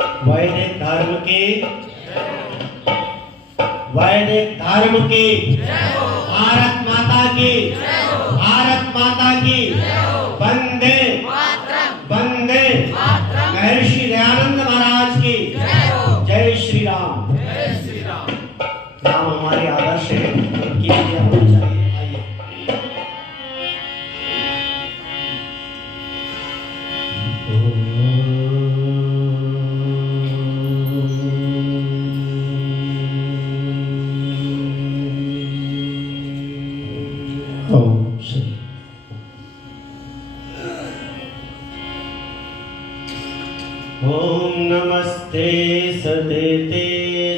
वैदिक धर्म की, वैदिक धर्म की, भारत माता की, भारत माता की, वंदे वंदे महर्षि दयानंद महाराज की जय श्री राम। राम हमारे आदर्श है, उनकी विजय होनी चाहिए। आइए ओम श्री ओम नमस्ते सदेते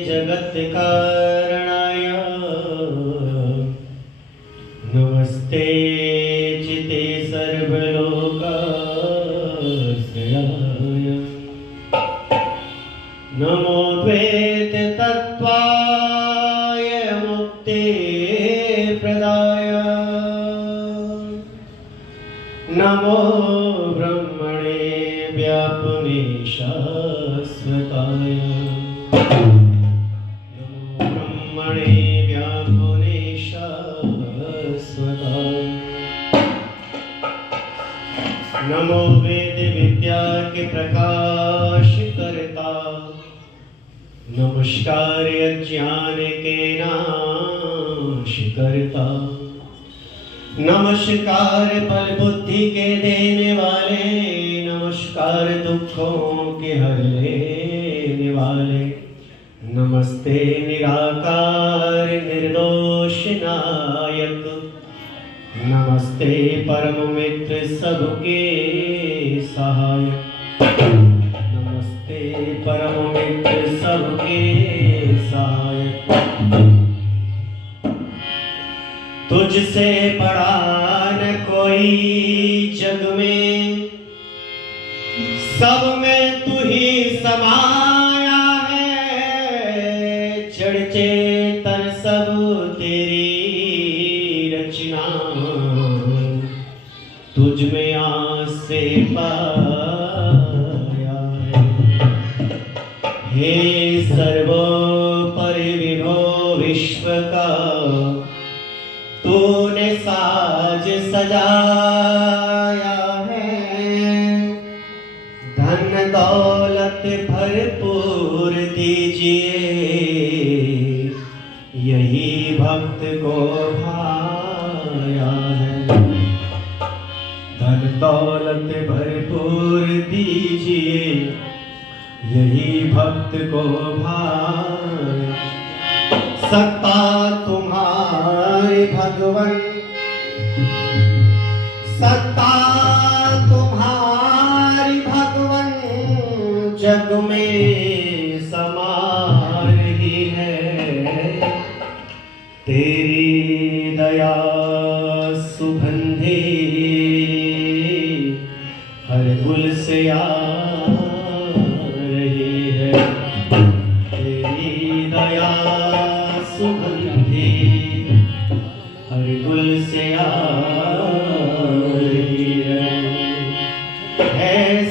जगत कारणाय नमस्ते चिते सर्वलोकाश्रयाय नमो द्वैत तत्त्वाय मुक्ते प्रदाय नमो ब्रह्मणे व्यापने शाश्वताय नमो ब्रह्मणे व्यापने शाश्वताय नमो वेद विद्या के प्रकाश करता नमस्कार अज्ञान के नाश करता नमस्कार बल बुद्धि के देने वाले नमस्कार दुखों के हर लेने वाले नमस्ते निराकार निर्दोष नायक नमस्ते परम मित्र सबके सहायक नमस्ते परम मित्र सबके सहायक तुझसे बड़ा न कोई जग में सब में तू ही समाया है जड़ चेतन सब तेरी रचना तुझ में आस से पाया है हे सर्वोपरि विभो विश्व का तूने साज सजाया है धन दौलत भरपूर दीजिए यही भक्त को भाया है धन दौलत भरपूर दीजिए यही भक्त को भाया सत्ता तुम्हारी भगवन सत्ता तुम्हारी भगवन जग में समा रही है तेरी दया सुगंधी हर गुल से आ रही है तेरी दया सुगंधी हर गुल से आ रही है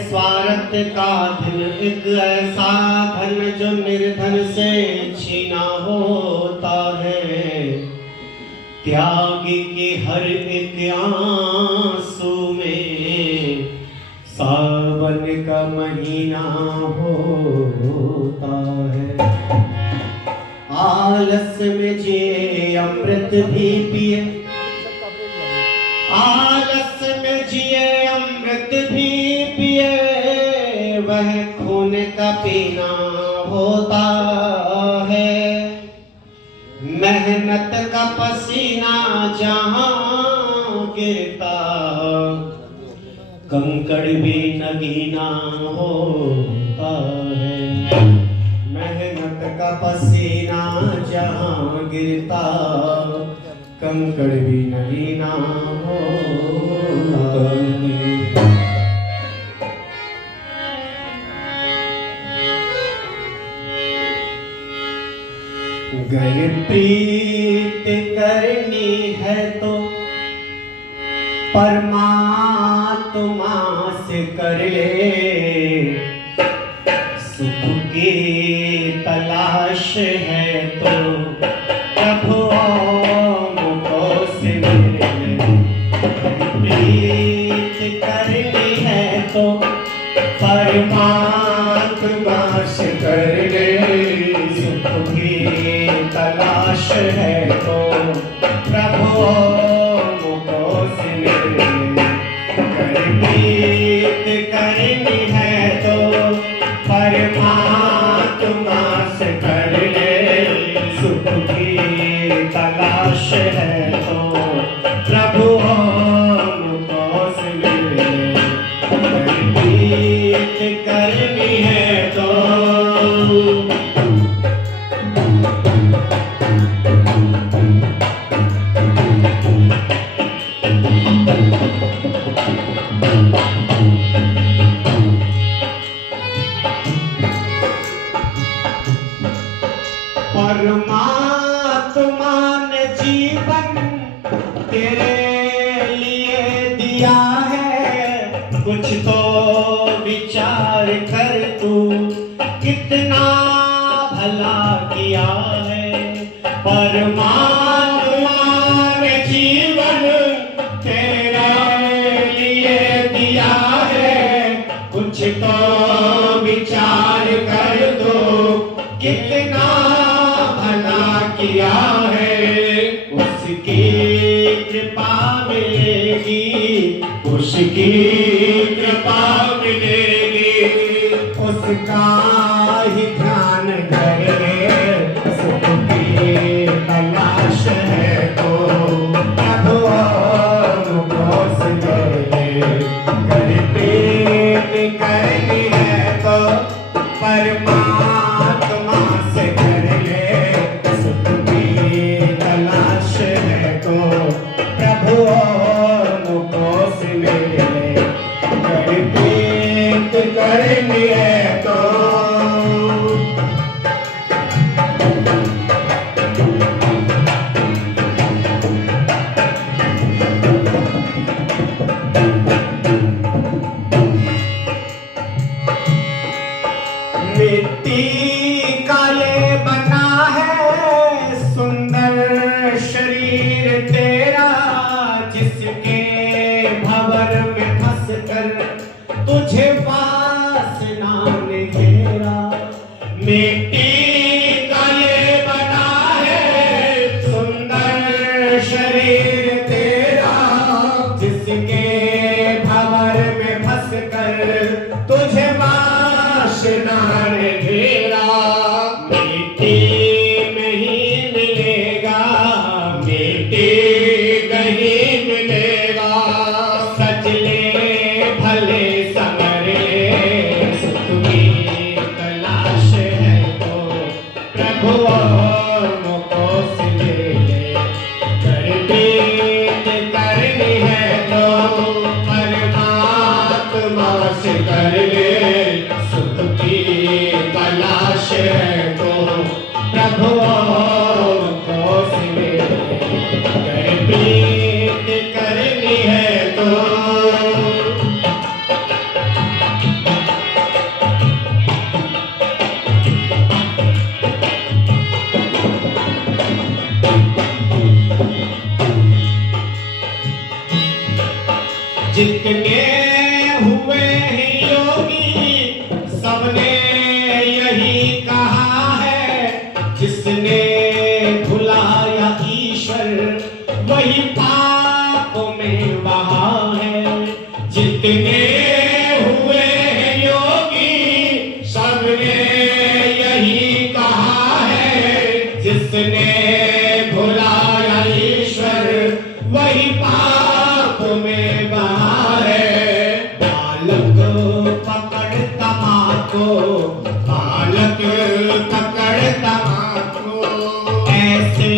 स्वार्थ का धन एक ऐसा धन जो निर्धन से छीना होता है त्यागी के हर एक आंसू में सावन का महीना होता है आलस में जिए अमृत भी पिए आलस में जिए अमृत भी पिए वह खून का पीना होता है मेहनत का पसीना जहां गिरता कंकड़ भी नगीना होता है मेहनत का पसीना जहां गिरता कंकड़ भी नगीना होता है गर प्रीत करनी है तो परमात्मा से कर ले सुख की तलाश है तो प्रभु मुझको सिमर ले। प्रीत करनी है तो परमात्मा से कर ले। सुख की तलाश है तो प्रभु मुझको सिमर ले। प्रीत करनी है तो परमात्मा से कर ले। सुख की तलाश है तो प्रभु मुझको सिमर ले। प्रीत करनी है तो परमात्मा ने जीवन तेरे लिए दिया है। कुछ तो विचार कर तू कितना भला किया है। परमात्मा ने जीवन तेरे लिए दिया है। कुछ तो विचार कर दो कितना किया है। उसकी कृपा मिलेगी, उसकी कृपा मिलेगी। उसका ही ध्यान करें। सुख की तलाश है तो प्रभु मुझको सिमर ले। प्रीत करनी है तो परमात्मा से कर ले। तलाश है तो प्रभु मुझको सिमर ले। प्रीत करनी है तो मिट्टी का ये बना है सुंदर शरीर तेरा। जिसके भंवर में फंस कर तुझे वासना ने घेरा। मिट्टी का ये बना है सुंदर शरीर तेरा। जिसके भंवर में फंस कर तुझे वासना ने घेरा। मिट्टी में ही मिलेगा, मिट्टी नहीं मिलेगा। सज ले भले संवर ले। सुख की तलाश है तो प्रभु मुझको सिमर ले। प्रीत करनी है तो परमात्मा से कर ले। सुख की तलाश है तो प्रभु मुझको सिमर ले। प्रीत करनी है तो जितने हुए हैं योगी सबने यही कहा है। जिसने भुलाया ईश्वर वही पाप में बहा है। जितने हुए हैं योगी सबने यही कहा है। जिसने भुलाया ईश्वर वही पाप में बहा है। बालक पकड़ता माँ को, बालक पकड़ता माँ को। ऐसे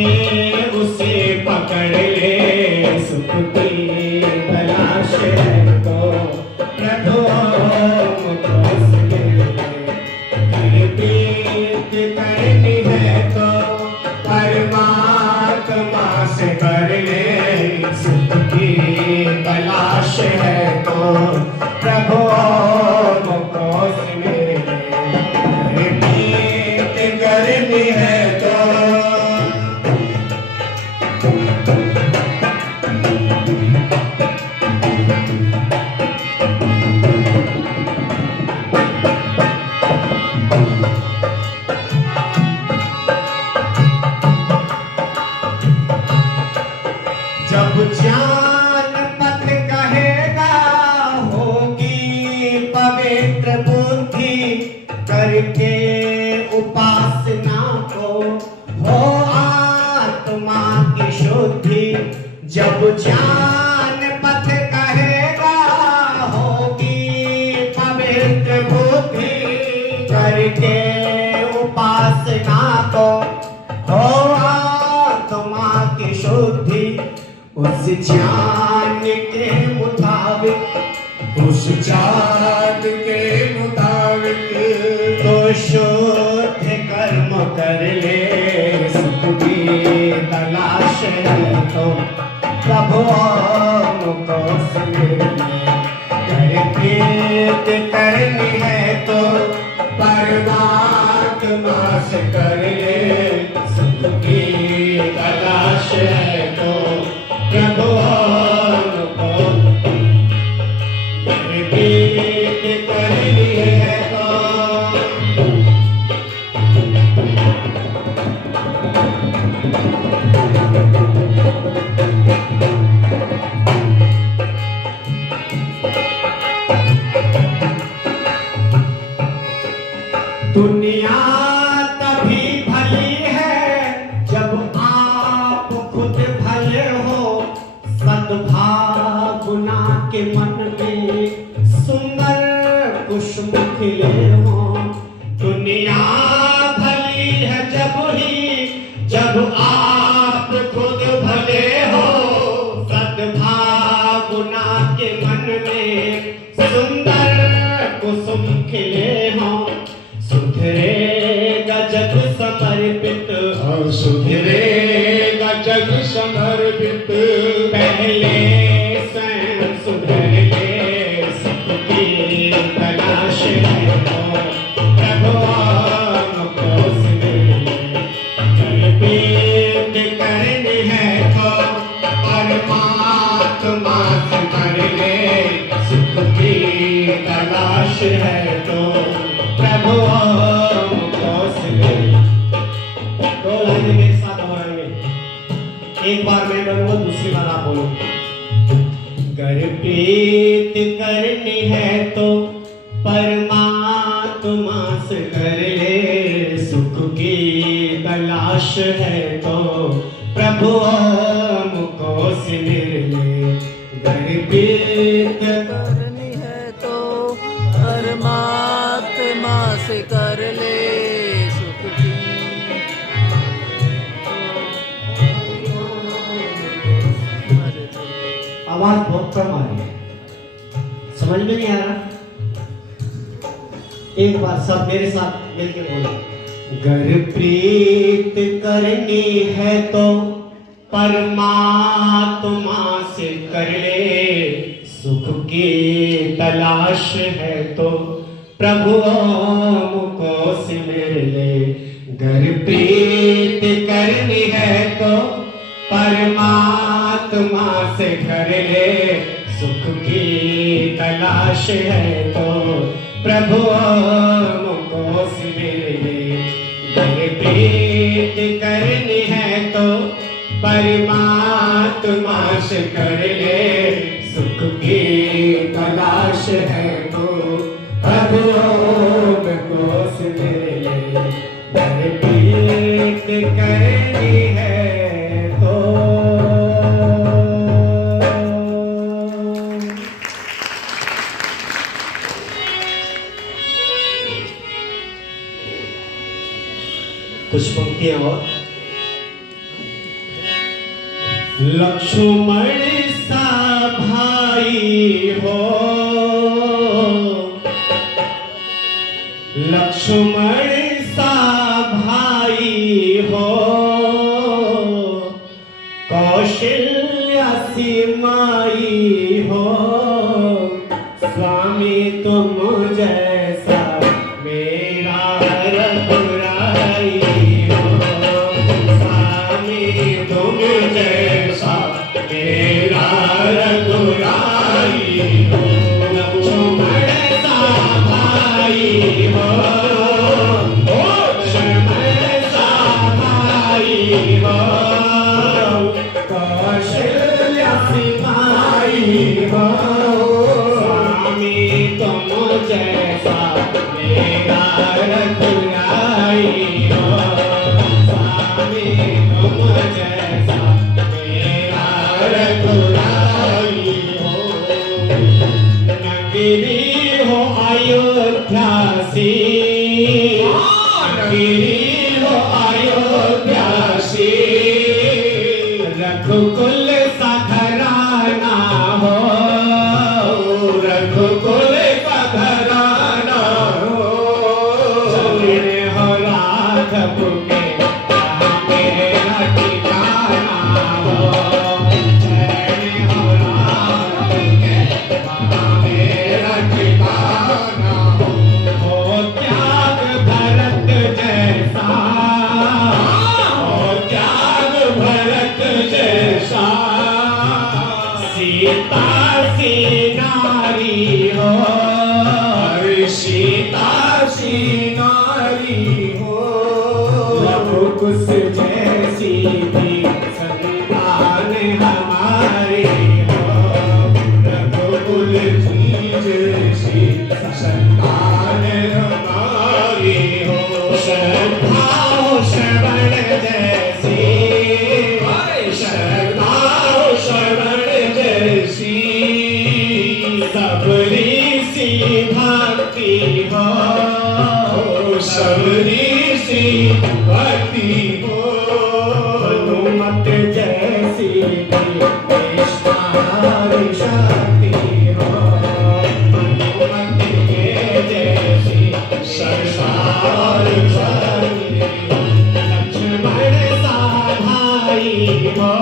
उसे पकड़ ले। सुख की तलाश है तो प्रभु मुझको सिमर ले। प्रीत करनी है तो परमात्मा से कर ले। सुख की तलाश है तो प्रभु मुझको सिमर ले। करके उपासना को हो आत्मा की शुद्धि। जब ज्ञान पथ कहेगा होगी पवित्र बुद्धि। करके उपासना को हो आत्मा की शुद्धि। उस ज्ञान के मुताबिक तो शुद्ध कर्म कर ले। सुख की तलाश है तो प्रभु को सुन ले। प्रीत करनी है तो परमात्मा से कर ले। सुख की तलाश है तो प्रभु को प्रीत करनी है तो दुनिया तभी भली है जब आप खुद भले हो। सद्भावना के मन में सुंदर कुसुम खिले हो। दुनिया भली है जब आप खुद भले हो। सद्भावना के मन में सुंदर कुसुम खिले हो। सुधरेगा जग समर्पित सुधरेगा जग समर्पित। पहले स्वयं सुधर ले। सुख की तलाश है तो प्रभु को सुन ले। प्रीत करनी है तो परमात्मा से कर ले। सुख की तलाश है तो प्रभु को सुन ले। दो लाइन मेरे साथ दोहराएंगे। एक बार मैं बोलूंगा, दूसरी बार आप बोलोगे। कर प्रीत करनी है तो परमात्मा से कर ले। सुख की तलाश है तो प्रभु को सिमर ले। कर प्रीत करनी है तो परमात्मा से कर ले। सुख की आवाज बहुत कम आ रही है, समझ में नहीं आ रहा। एक बार सब मेरे साथ मिलके बोलो। गर प्रीत करनी है तो परमात्मा से कर ले। सुख की तलाश है तो प्रभु को सिमर ले। गर प्रीत करनी है तो परमात्मा से कर ले। सुख की तलाश है तो प्रभु को सिमर ले। गर प्रीत करनी है तो परमात्मा से कर ले। सुख की तलाश है तो प्रभु को सिमर ले। गर प्रीत करनी है तो कुछ पंक्तियां और। लक्ष्मण सा भाई हो, लक्ष्मण सा भाई हो। कौशल्या सी माई हो। स्वामी तुम जैसा मेरा रघुराई हो। स्वामी तुम जैसा मेरा रघुराई हो। लक्ष्मण सा भाई हो, लक्ष्मण सा भाई हो। कौशल्या सी माई हो। स्वामी तुम जैसा मेरा उस जैसी भी संतान हमारी हो, रघुकुल की जैसी संतान हमारी हो, श्रद्धा श्रवण जैसी, श्रद्धा श्रवण जैसी, सबरी सी भक्ति हो, सबरी सी भक्ति हो, हनुमत जैसी निष्ठारी शक्ति हो, हनुमत के जैसी संसार शक्ति, लक्ष्मण सा भाई हो,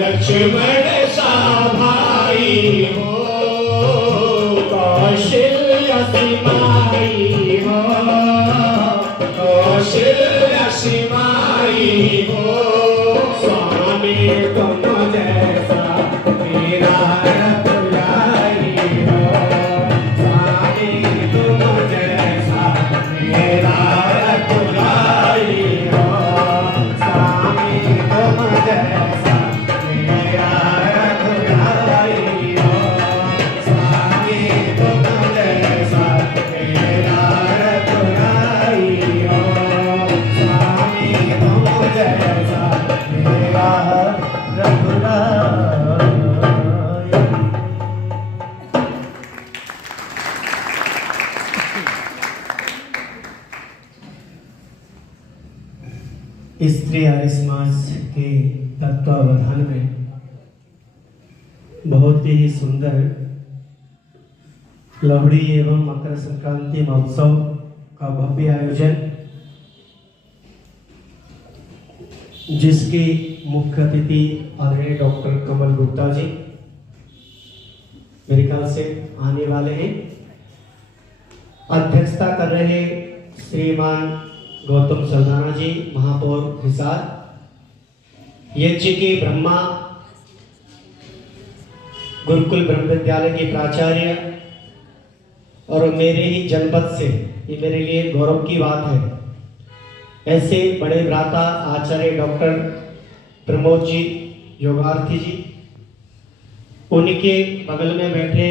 लक्ष्मण सा भाई हो, कौशल्य सिपाही हो, कौशल्य सिपाही हो, स्वामी तुम जैसा मेरा रघुराई हो, स्वामी तुम जैसा मेरा रघुराई हो, स्वामी तुम जैसा मेरा रघुराई हो, स्वामी तुम जैसा मेरा रघुराई हो, स्वामी तुम जैसा मेरा रघुराई। स्त्री आर्य समाज के तत्वावधान में बहुत ही सुंदर लोहड़ी एवं मकर संक्रांति महोत्सव का भव्य आयोजन, जिसके मुख्य अतिथि आदरणीय डॉक्टर कमल गुप्ता जी मेरे ख्याल से आने वाले हैं। अध्यक्षता कर रहे श्रीमान गौतम सल्दाना जी, महापौर हिसार, यज्ञ के ब्रह्मा गुरुकुल ब्रह्म विद्यालय के प्राचार्य और मेरे ही जनपद से, ये मेरे लिए गौरव की बात है, ऐसे बड़े भ्राता आचार्य डॉक्टर प्रमोद जी योगार्थी जी, उनके बगल में बैठे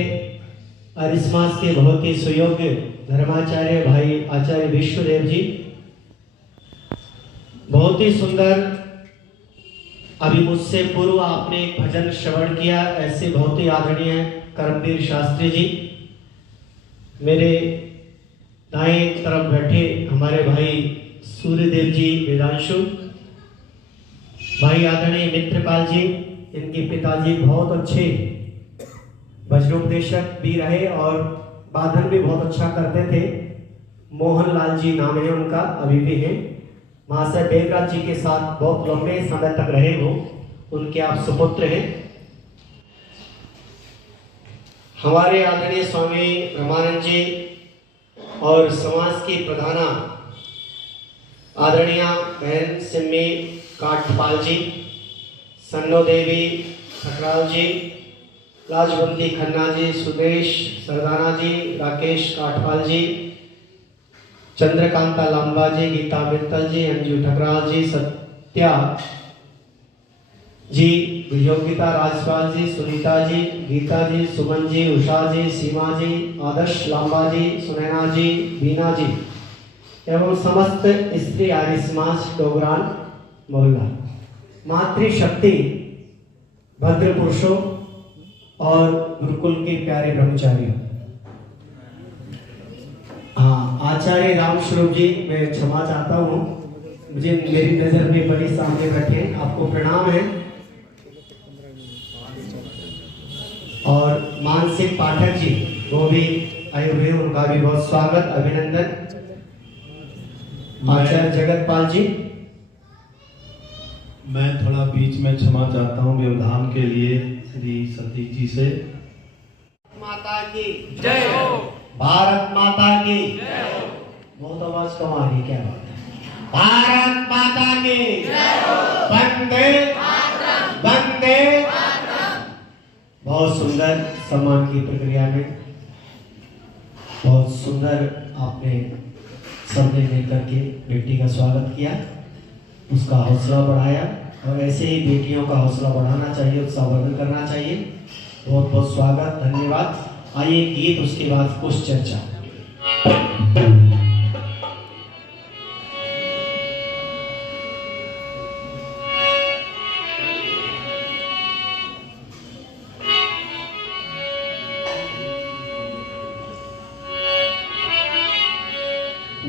आर्य समाज के बहुत ही सुयोग्य धर्माचार्य भाई आचार्य विश्वदेव जी, बहुत ही सुंदर। अभी मुझसे पूर्व आपने एक भजन श्रवण किया, ऐसे बहुत ही आदरणीय कर्मवीर शास्त्री जी, मेरे दाएं तरफ बैठे हमारे भाई सूर्यदेव जी वेदांशु, भाई आदरणीय मित्रपाल जी, इनके पिताजी बहुत अच्छे भजनोपदेशक भी रहे और वादन भी बहुत अच्छा करते थे। मोहन लाल जी नाम है उनका, अभी भी हैं। महाशय बेगराज जी के साथ बहुत लंबे समय तक रहे हो, उनके आप सुपुत्र हैं। हमारे आदरणीय स्वामी ब्रह्मानंद जी और समाज की प्रधाना आदरणीय बहन सिम्मी काठपाल जी, सन्नो देवी ठकराल जी, राजबंदी खन्ना जी, सुदेश सरदाना जी, राकेश काठपाल जी, चंद्रकांता लांबा जी, गीता मित्तल जी, अंजू ठकराल जी, सत्या जी, योगिता राजपाल जी, सुनीता जी, गीता जी, सुमन जी, उषा जी, सीमा जी, आदर्श लांबा जी, सुनैना जी, बीना जी एवं समस्त स्त्री आर्य समाज डोगरान मोहल्ला, मातृशक्ति भद्र पुरुषों और गुरुकुल के प्यारे ब्रह्मचारियों। हाँ, आचार्य राम स्वरूप जी, मैं क्षमा चाहता हूँ, मुझे मेरी नजर में बड़ी सामने बैठे, आपको प्रणाम है। और मानसिक पाठक जी वो भी आए हुए, उनका भी बहुत स्वागत अभिनंदन। आचार्य जगतपाल जी, मैं थोड़ा बीच में क्षमा चाहता हूँ व्यवधान के लिए श्री सतीश जी से। माता की जय हो, भारत माता की जय हो, बहुत आवाज कम आ रही, क्या बात है। भारत माता की जय हो, वंदे मातरम, वंदे मातरम। बहुत सुंदर सम्मान की प्रक्रिया में बहुत सुंदर आपने सबने मिलकर के बेटी का स्वागत किया। उसका हौसला बढ़ाया। और ऐसे ही बेटियों का हौसला बढ़ाना चाहिए, उत्साहवर्धन करना चाहिए। बहुत बहुत स्वागत, धन्यवाद। आइए गीत, उसके बाद कुछ चर्चा।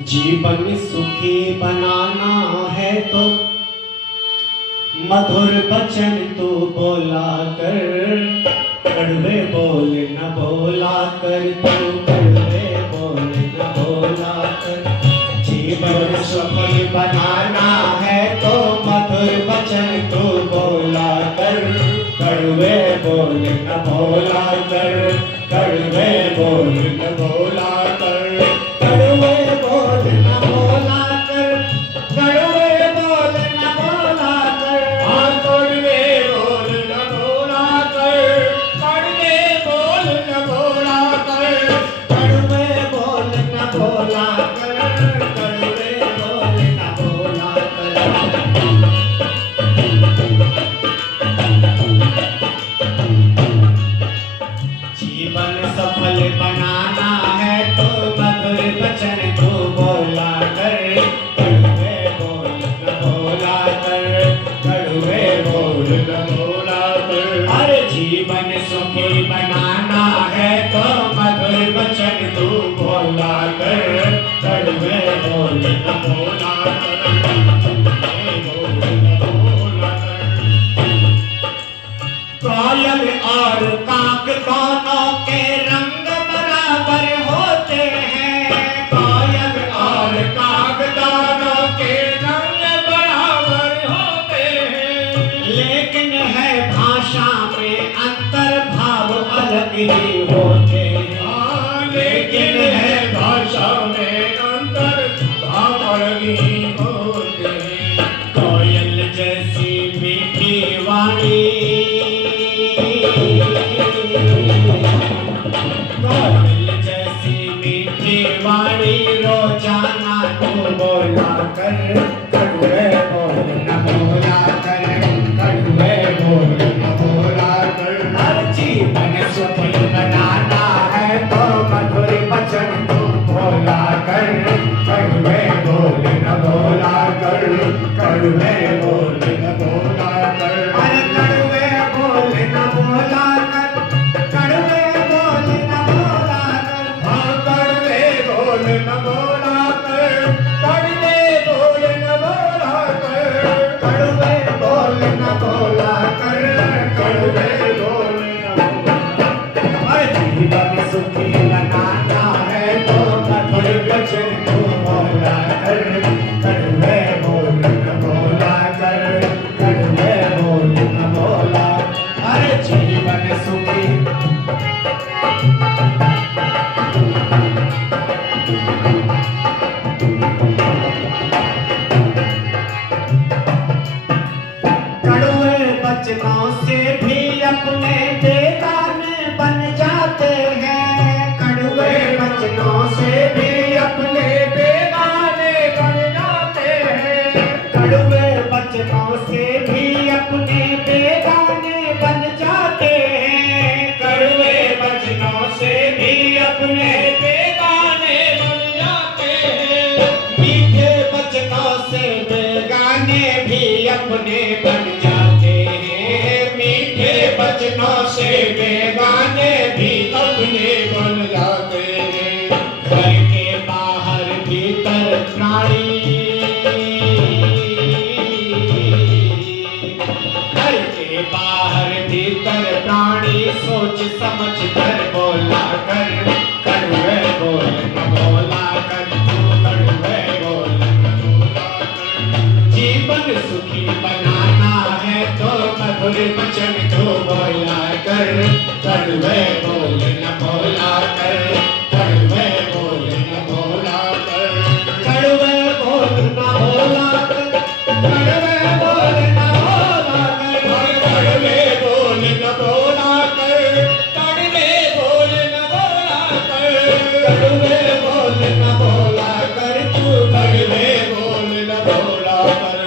जीवन सुखी बनाना है तो मधुर वचन तू बोला कर, कड़वे बोल न बोला कर, तू कड़वे बोल न बोला कर। जीवन सुखी बनाना है तो मधुर वचन तू बोला कर, कड़वे बोल न बोला कर, कड़वे बोल न बोला कर, कड़वे बोल न बोला कर, कड़वे बोल न बोला कर। हाँ, कड़वे बोल न बोला कर, कड़वे बोल न बोला कर, कड़वे बोल न बोला कर, कड़वे बोल न बोला कर। जीवन सफल बनाना है तो मधुर वचन तू बोला कर, कड़वे बोल न बोला कर, कड़वे बोल न बोला कर। अरे जीवन सुखी बनाना है तो मधुर वचन तू बोला कर, कड़वे बोल न बोला कर, कड़वे बोल न बोला कर। कोयल और काक दोनों के रंग बराबर होते हैं, कोयल और काक दोनों के रंग बराबर होते हैं। लेकिन है भाषा में अंतर, भाव अलग ही होते हैं। हाँ, लेकिन है भाषा में अंतर, भाव अलग ही होते हैं। कोयल जैसी मीठी वाणी, कोयल जैसी मीठी वाणी रोजाना तू बोला कर, कड़वे बोल न बोला कर, कड़वे बोल न बोला कर। हर जीवन सुखी बनाना है तो मधुर वचन तू बोला कर, कड़वे बोल न बोला कर, कड़वे बोल न बोला कर। अरे कड़वे बोल न बोला कर, कड़वे बोल न बोला कर। हाँ, कड़वे बोल न बोला कर, कड़वे बोल न बोला कर, कड़वे बोल न बोला कर, कड़वे बोल न बोला कर। अरे जीवन सुखी बनाना है तो मधुर वचन तू बोला कर, कड़वे बोल न बोला कर, कड़वे बोल न बोला। अरे जीवन सुखी कड़वे वचनों से भी अपने बेगाने बन जाते हैं, कड़वे वचनों से भी अपने बेगाने बन जाते हैं। कड़वे वचनों से भी अपने बेगाने बन जाते हैं, कड़वे वचनों से भी अपने बेगाने बन जाते हैं। मीठे वचनों से बेगाने भी अपने बन जाते हैं, मीठे वचनों से बेगाने भी अपने बन जाते हैं। घर के बाहर भीतर प्राणी, घर के बाहर भीतर प्राणी सोच समझ कर बोला कर, कड़वे बोल न बोला कर, तू कड़वे बोल न बोला कर। जीवन सुखी बनाना है तो मधुर वचन तू बोला कर, कड़वे बोल न बोला कर, कड़वे बोल न बोला कर, कड़वे बोल न बोला कर, कड़वे बोल न बोला कर, कड़वे बोल न बोला कर, कड़वे बोल न बोला कर, कड़वे बोल न बोला कर, तू कड़वे बोल न बोला कर।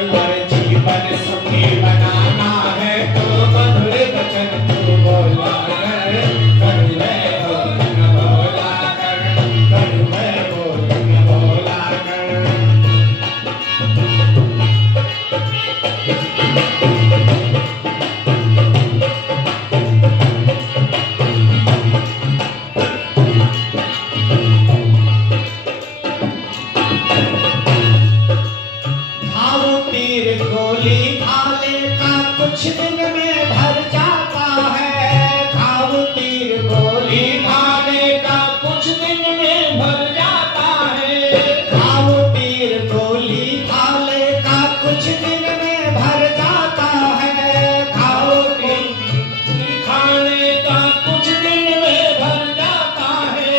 कुछ दिन में भर जाता है। घाव तीर गोली भाले का कुछ दिन में भर जाता है। घाव तीर गोली भाले का कुछ दिन में भर जाता है। घाव तीर खाने का कुछ दिन में भर जाता है।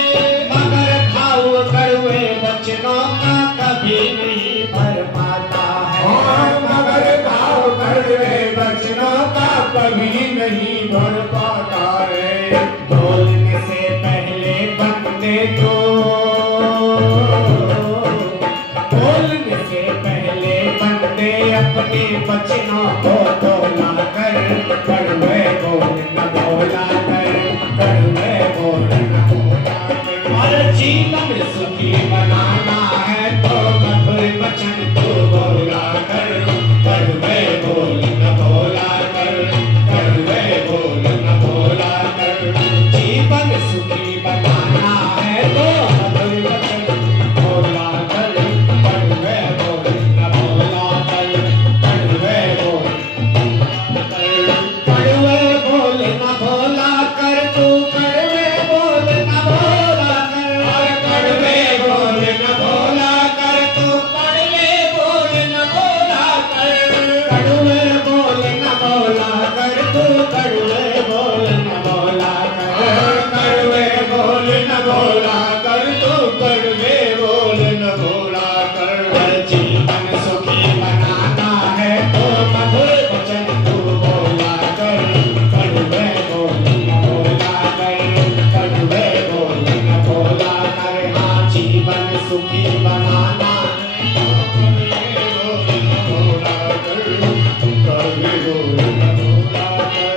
मगर घाव कड़वे वचनों का कभी नहीं भर पाता है। मगर घाव कड़वे वचनों का कभी नहीं भर पाता है। बोलने से पहले बनते तो, बोलने से पहले बनते अपने वचनों को बोला कर। कड़वे बोल न बोला कर, कड़वे बोल न बोला कर। और जीवन सुखी बनाना है तो मधुर वचन तू बोला कर। कड़वे बोल न बोला कर, कड़वे बोल न बोला कर। जीवन सुखी बनाना है तो मधुर वचन बोला कर। कड़वे बोल न बोला कर, कड़वे बोल कड़वे बोल न बोला कर। तू कड़वे बोल न बोला कर। और कड़वे बोल न बोला कर। तू कड़वे बोल न बोला कर। कड़वे बोल न बोला कर। तू कड़वे बोल न बोला कर। कड़वे बोल न बोला कर। तू कड़वे बोल न बोला कर। जीवन सुखी बनाना है तो मधुर वचन तू बोला कर। कड़वे बोल न बोला कर, कड़वे बोल न बोला कर। हाँ, जीवन सुखी बनाना है तो कड़वे बोल न बोला कर। कड़वे बोल न बोला कर।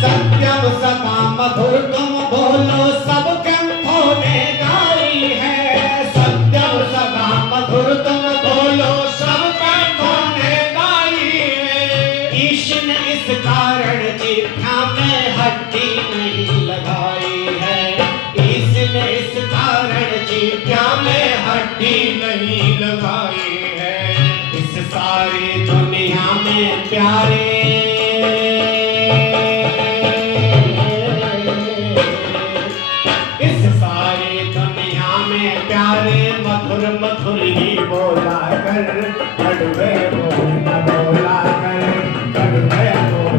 सत्यम सदा मधुर तुम बोलो सब कंठों ने गाई है। सत्यम सदा मधुर तुम बोलो सब कंठों ने गाई है। ईश ने इस कारण जिह्वा में हड्डी नहीं लगाई है। ईश ने इस कारण जिह्वा में हड्डी नहीं लगाई है। इस सारी दुनिया में प्यारे, इस सारी दुनिया में प्यारे मधुर मधुर ही बोला कर। कड़वे बोल न बोला कर, कड़वे बोल।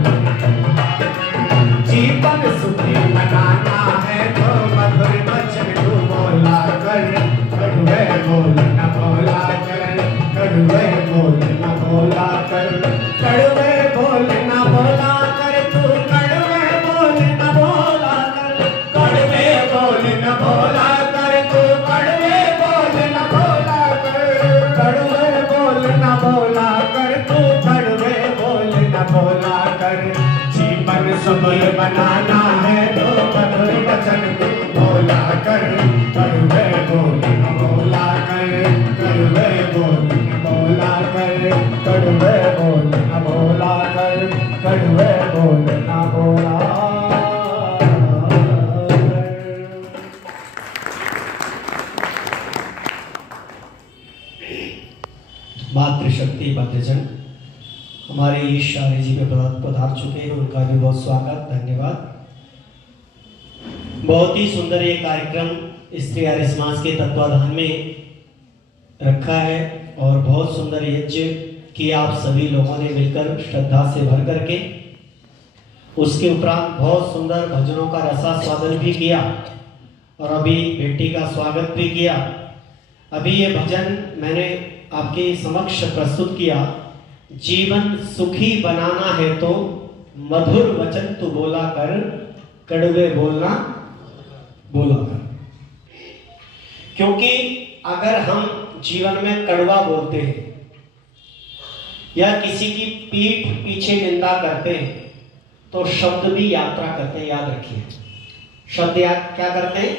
जीवन सुखी बनाना है तो मधुर वचन तू बोला कर। कड़वे बोल न बोला कर, कड़वे बोल न बोला कर। कड़वे बोल न बोला कर। तू कड़वे बोल न बोला कर। कड़वे बोल न बोला कर। तू कड़वे बोल न बोला कर। कड़वे बोल न बोला कर। तू कड़वे बोल न बोला कर। जीवन सुखी बनाना है तो मधुर वचन तू बोला कर। कड़वे बोल न बोला कर। कड़वे बोल न बोला कर। कड़वे बोल न बोला कर। कड़वे बोल न बोला कर। मातृशक्ति भक्तजन हमारे ईश आर्य जी पे पधार चुके हैं, उनका भी बहुत स्वागत, धन्यवाद। बहुत ही सुंदर ये कार्यक्रम स्त्री आर्य समाज के तत्वाधान में रखा है और बहुत सुंदर यज्ञ किया आप सभी लोगों ने मिलकर श्रद्धा से भर करके। उसके उपरांत बहुत सुंदर भजनों का रसास्वादन भी किया और अभी बेटी का स्वागत भी किया। अभी ये भजन मैंने आपके समक्ष प्रस्तुत किया। जीवन सुखी बनाना है तो मधुर वचन तू बोला कर, कड़वे बोलना बोला कर। क्योंकि अगर हम जीवन में कड़वा बोलते हैं या किसी की पीठ पीछे निंदा करते हैं तो शब्द भी यात्रा करते हैं, याद रखिए। शब्द क्या करते हैं?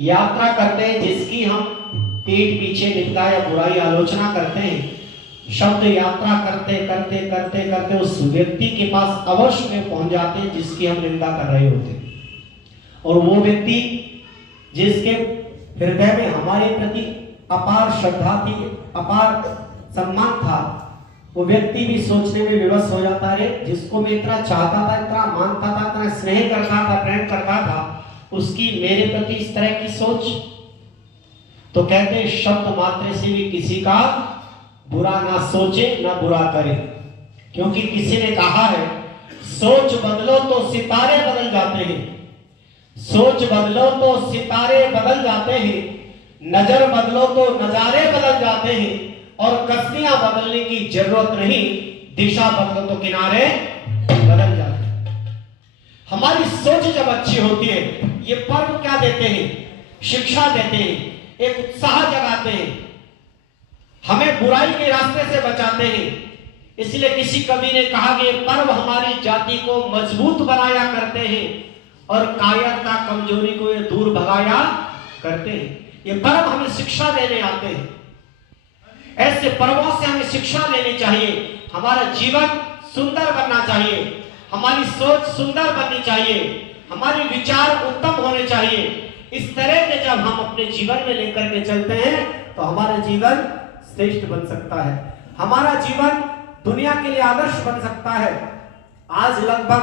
यात्रा करते हैं। जिसकी हम पीठ पीछे निंदा या बुराई आलोचना करते हैं, शब्द यात्रा करते करते करते करते उस व्यक्ति के पास अवश्य में पहुंच जाते हैं जिसकी हम निंदा कर रहे होते हैं। और वो व्यक्ति जिसके हृदय में हमारे प्रति अपार श्रद्धा थी, अपार सम्मान था, वो व्यक्ति भी सोचने में विवश हो जाता है, जिसको मैं इतना चाहता था, इतना मानता था, इतना स्नेह करता था, प्रेम करता था, उसकी मेरे प्रति इस तरह की सोच। तो कहते हैं शब्द मात्र से भी किसी का बुरा ना सोचे ना बुरा करे, क्योंकि किसी ने कहा है सोच बदलो तो सितारे बदल जाते हैं, सोच बदलो तो सितारे बदल जाते हैं, नजर बदलो तो नजारे बदल जाते हैं, और कश्तियां बदलने की जरूरत नहीं, दिशा बदलो तो किनारे बदल जाते हैं। हमारी सोच जब अच्छी होती है, ये पर्व क्या देते हैं, शिक्षा देते हैं, एक उत्साह जगाते हैं, हमें बुराई के रास्ते से बचाते हैं। इसलिए किसी कवि ने कहा कि ये पर्व हमारी जाति को मजबूत बनाया करते हैं और कायरता कमजोरी को ये दूर भगाया करते हैं। ये पर्व हमें शिक्षा देने आते हैं। ऐसे पर्वों से हमें शिक्षा लेनी चाहिए। हमारा जीवन सुंदर बनना चाहिए, हमारी सोच सुंदर बननी चाहिए, हमारे विचार उत्तम होने चाहिए। इस तरह के जब हम अपने जीवन में लेकर के चलते हैं तो हमारा जीवन श्रेष्ठ बन सकता है, हमारा जीवन दुनिया के लिए आदर्श बन सकता है। आज लगभग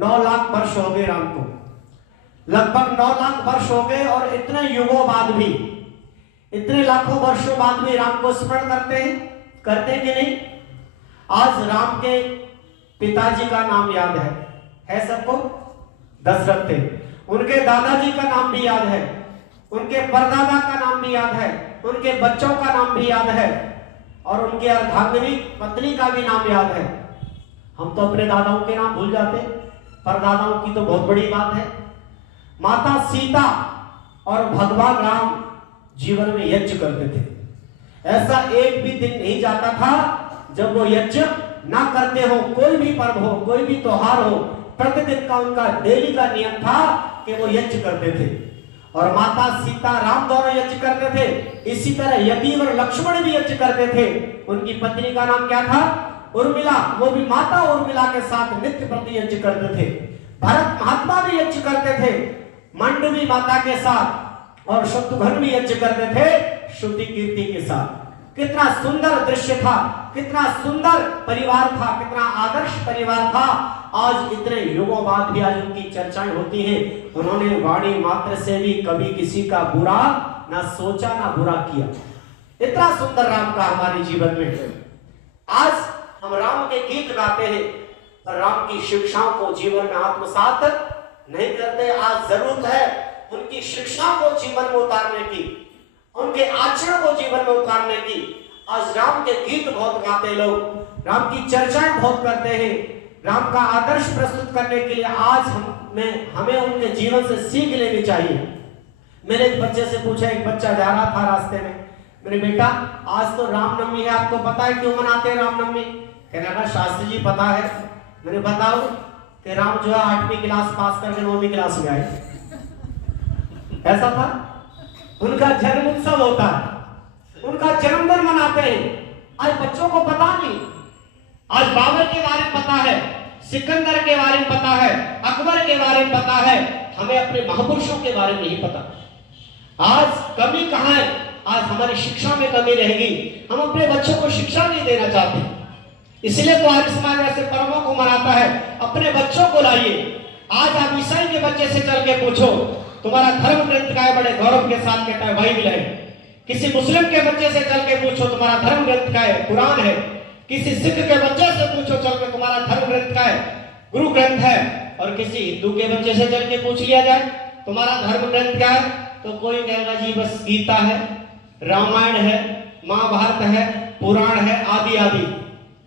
9 लाख वर्ष हो गए राम को, लगभग 9 लाख वर्ष हो गए, और इतने युगों बाद भी, इतने लाखों वर्षों बाद भी राम को स्मरण करते हैं कि नहीं? आज राम के पिताजी का नाम याद है सबको? दशरथ थे। उनके दादाजी का नाम भी याद है, उनके परदादा का नाम भी याद है, उनके बच्चों का नाम भी याद है, और उनके अर्धांगिनी पत्नी का भी नाम याद है। हम तो अपने दादाओं के नाम भूल जाते, परदादाओं की तो बहुत बड़ी बात है। माता सीता और भगवान राम जीवन में यज्ञ करते थे। ऐसा एक भी दिन नहीं जाता था जब वो यज्ञ ना करते हो। कोई भी पर्व हो, कोई भी त्योहार हो, प्रतिदिन का उनका डेली का नियम था कि वो यज्ञ करते थे। और माता सीता राम दोनों यज्ञ करते थे। इसी तरह यतीम और लक्ष्मण भी यज्ञ करते थे। उनकी पत्नी का नाम क्या था? उर्मिला। वो भी माता उर्मिला के साथ नित्य प्रति यज्ञ करते थे। भरत महात्मा भी यज्ञ करते थे मंडवी माता के साथ, और शत्रुघ्न भी यज्ञ करते थे श्रुति कीर्ति के साथ। कितना सुंदर दृश्य था, कितना सुंदर परिवार था, कितना आदर्श परिवार था। आज इतने युगों बाद भी आज उनकी चर्चाएं होती हैं। उन्होंने वाणी मात्र से भी कभी किसी का बुरा ना सोचा ना बुरा किया। इतना सुंदर राम का हमारे जीवन में। आज हम राम के गीत गाते हैं पर राम की शिक्षाओं को जीवन में आत्मसात नहीं करते। आज जरूरत है उनकी शिक्षाओं को जीवन में उतारने की, उनके आचरण को जीवन में उतारने की। आज राम के गीत बहुत गाते लोग, राम की चर्चाएं बहुत करते हैं, राम का आदर्श प्रस्तुत करने के लिए आज हमें उनके जीवन से सीख लेनी चाहिए। मैंने एक बच्चे से पूछा, एक बच्चा जा रहा था रास्ते में, मेरे बेटा आज तो रामनवमी है, आपको पता है क्यों मनाते हैं रामनवमी? कहने लगा शास्त्री जी पता है। मैंने बताओ कि राम जो है 8वीं क्लास पास करके 9वीं क्लास में आए। ऐसा था। उनका जन्म उत्सव होता है, उनका जन्मदिन मनाते हैं। आज बच्चों को पता नहीं। आज बाबर के बारे में पता है, सिकंदर के बारे में पता है, अकबर के बारे में पता है, हमें अपने महापुरुषों के बारे में नहीं पता। आज कमी कहां है? आज हमारी शिक्षा में कमी रहेगी। हम अपने बच्चों को शिक्षा नहीं देना चाहते, इसलिए तो आर्य समाज ऐसे पर्वों को मनाता है। अपने बच्चों को लाइए। आज आप ईसाई के बच्चे से चल के पूछो तुम्हारा धर्म ग्रंथ क्या है, बड़े गौरव के साथ कहता है बाइबल है। किसी मुस्लिम के बच्चे से चल के पूछो तुम्हारा धर्म ग्रंथ क्या है, कुरान है। किसी सिख के बच्चे से पूछो चल के तुम्हारा धर्म ग्रंथ क्या है, गुरु ग्रंथ है। और किसी हिंदू के बच्चे से चल के पूछ लिया जाए तुम्हारा धर्म ग्रंथ क्या है, तो कोई कहेगा जी बस गीता है, रामायण है, महाभारत है, पुराण है, आदि आदि।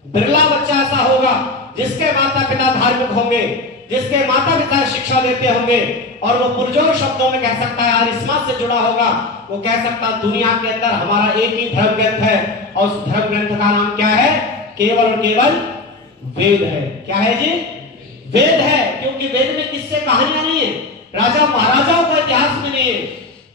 बिरला बच्चा ऐसा होगा जिसके माता पिता धार्मिक होंगे, जिसके माता पिता शिक्षा देते होंगे, और वो पुरजोर शब्दों में कह सकता है, आर्य समाज से जुड़ा होगा, वो कह सकता दुनिया के अंदर हमारा एक ही धर्म ग्रंथ है, और उस धर्म ग्रंथ का नाम क्या है? केवल और केवल वेद है। क्या है जी? वेद है। क्योंकि वेद में किससे कहानियां नहीं है, राजा महाराजाओं का इतिहास में नहीं है।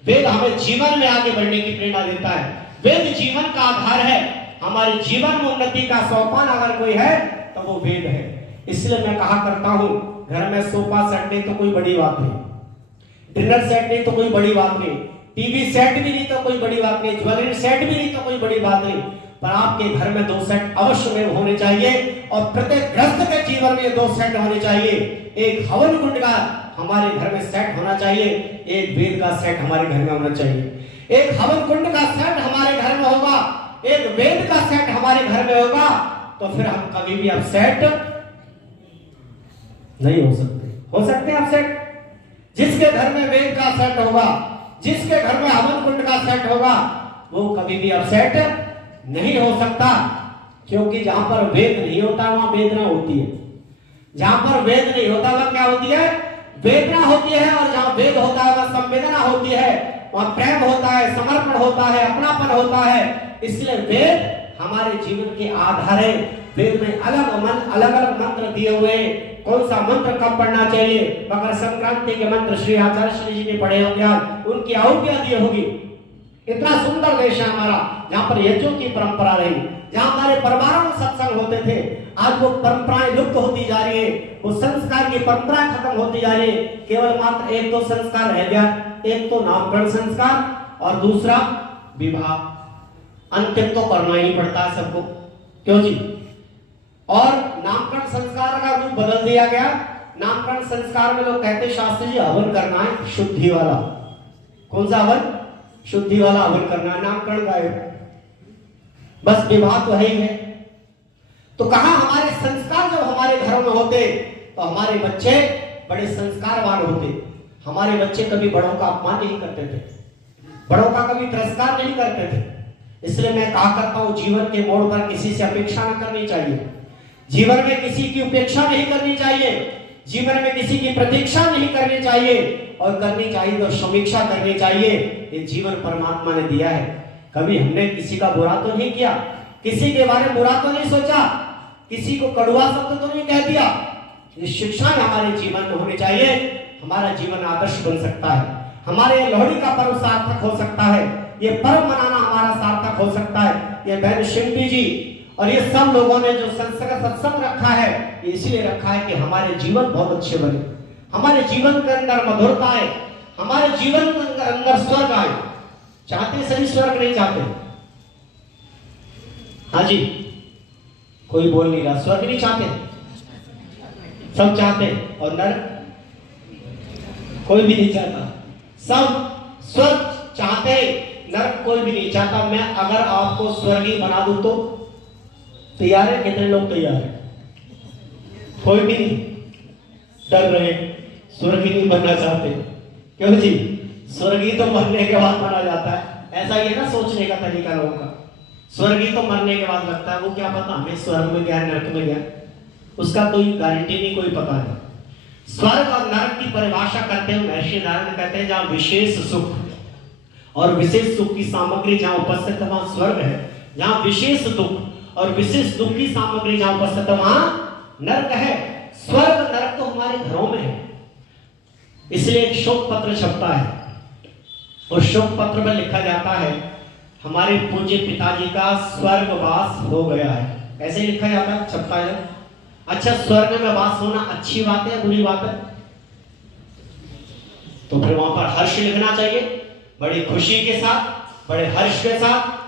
वेद हमें जीवन में आगे बढ़ने की प्रेरणा देता है। वेद जीवन का आधार है। हमारे जीवन में उन्नति का सोपान अगर कोई है तो वो वेद है। इसलिए मैं कहा करता हूं, घर में सोफा सेट नहीं तो कोई बड़ी बात नहीं, डिनर सेट नहीं तो कोई बड़ी बात नहीं, टीवी सेट भी नहीं तो कोई बड़ी बात नहीं, ज्वेलरी सेट भी नहीं तो कोई बड़ी बात नहीं, पर आपके घर में 2 सेट अवश्य में होने चाहिए और प्रत्येक गृहस्थ के जीवन में 2 सेट होने चाहिए। एक हवन कुंड का हमारे घर में सेट होना चाहिए, एक वेद का सेट हमारे घर में होना चाहिए। एक हवन कुंड का सेट हमारे घर में होगा, एक वेद का सेट हमारे घर में होगा, तो फिर हम कभी भी अपसेट नहीं हो सकते। हो सकते हैं अपसेट? जिसके घर में वेद का सेट होगा, जिसके घर में हवन कुंड का सेट होगा, वो कभी भी अपसेट नहीं हो सकता, क्योंकि जहां पर वेद नहीं होता वहां वेदना होती है। जहां पर वेद नहीं होता वह क्या होती है? वेदना होती है। और जहां वेद होता है वह संवेदना होती है, वहां प्रेम होता है, समर्पण होता है, अपनापन होता है। इसलिए वेद हमारे जीवन के आधार है। वेद में अलग अलग मंत्र दिए हुए हैं। कौन सा मंत्र कब पढ़ना चाहिए? मकर संक्रांति के मंत्र श्री आचार्य श्री जी ने पढ़े होंगे, आज उनकी आहुतियां दी होगी। इतना सुंदर देश है हमारा, जहाँ पर यज्ञों की परंपरा रही, जहाँ हमारे परिवारों में सत्संग होते थे। आज वो परंपराएं लुप्त होती जा रही है, वो संस्कार की परंपराएं खत्म होती जा रही है। केवल मात्र 1-2 संस्कार रह गया। एक तो नामकरण संस्कार और दूसरा विवाह। अंतिम तो करना ही पड़ता है सबको, क्यों जी? और नामकरण संस्कार का रूप बदल दिया गया। नामकरण संस्कार में लोग कहते शास्त्री जी हवन करना है शुद्धि वाला। कौन सा हवन? शुद्धि वाला हवन करना है, नामकरण का है। बस विवाह तो है ही है। तो कहा हमारे संस्कार जब हमारे घरों में होते तो हमारे बच्चे बड़े संस्कारवान होते। हमारे बच्चे कभी बड़ों का अपमान नहीं करते थे, बड़ों का कभी तिरस्कार नहीं करते थे। इसलिए मैं कहा करता हूं, जीवन के मोड़ पर किसी से अपेक्षा न करनी चाहिए, जीवन में किसी की उपेक्षा नहीं करनी चाहिए, जीवन में किसी की प्रतीक्षा नहीं करनी चाहिए, और करनी चाहिए तो समीक्षा करनी चाहिए। ये जीवन परमात्मा ने दिया है। कभी हमने किसी का बुरा तो नहीं किया, किसी के बारे में बुरा तो नहीं सोचा, किसी को कड़वा शब्द तो नहीं कह दिया। ये शिक्षाएं हमारे जीवन में होनी चाहिए। हमारा जीवन आदर्श बन सकता है, हमारे लोहड़ी का पर्व सार्थक हो सकता है, ये पर्व मनाना हमारा सार्थक हो सकता है। ये बहन शिल्पी जी और ये सब लोगों ने जो सत्संग रखा है, इसलिए रखा है कि हमारे जीवन बहुत अच्छे बने, हमारे जीवन के अंदर मधुरता आए, हमारे जीवन के अंदर स्वर्ग आए। चाहते सभी स्वर्ग नहीं चाहते? हाँ जी, कोई बोल नहीं रहा। स्वर्ग नहीं चाहते, सब चाहते। और नरक कोई भी नहीं चाहता। सब स्वर्ग चाहते, नरक कोई भी नहीं चाहता। मैं अगर आपको स्वर्गीय बना दूं तो तैयार है? कितने लोग तैयार है? कोई भी नहीं, डर रहे, स्वर्गीय नहीं बनना चाहते। क्यों जी? स्वर्गीय तो मरने के बाद माना जाता है। ऐसा ही है ना सोचने का तरीका लोगों का। स्वर्गीय तो मरने के बाद लगता है, वो क्या पता हमें स्वर्ग में गया नरक में गया, उसका कोई गारंटी नहीं, कोई पता नहीं। स्वर्ग और नरक की परिभाषा करते हुए महर्षि नारायण कहते हैं, जहां विशेष सुख और विशेष सुख की सामग्री जहां उपस्थित है वहां स्वर्ग है। जहां विशेष दुख और विशेष दुख की सामग्री जहां उपस्थित है वहां नरक है। स्वर्ग नरक तो हमारे घरों में है। इसलिए एक शोक पत्र छपता है, और शोक पत्र में लिखा जाता है हमारे पूज्य पिताजी का स्वर्गवास हो गया है। ऐसे ही लिखा जाता है, छपता है। अच्छा, स्वर्ग में वास होना अच्छी बात है, बुरी बात है? तो फिर वहां पर हर्ष लिखना चाहिए, बड़ी खुशी के साथ, बड़े हर्ष के साथ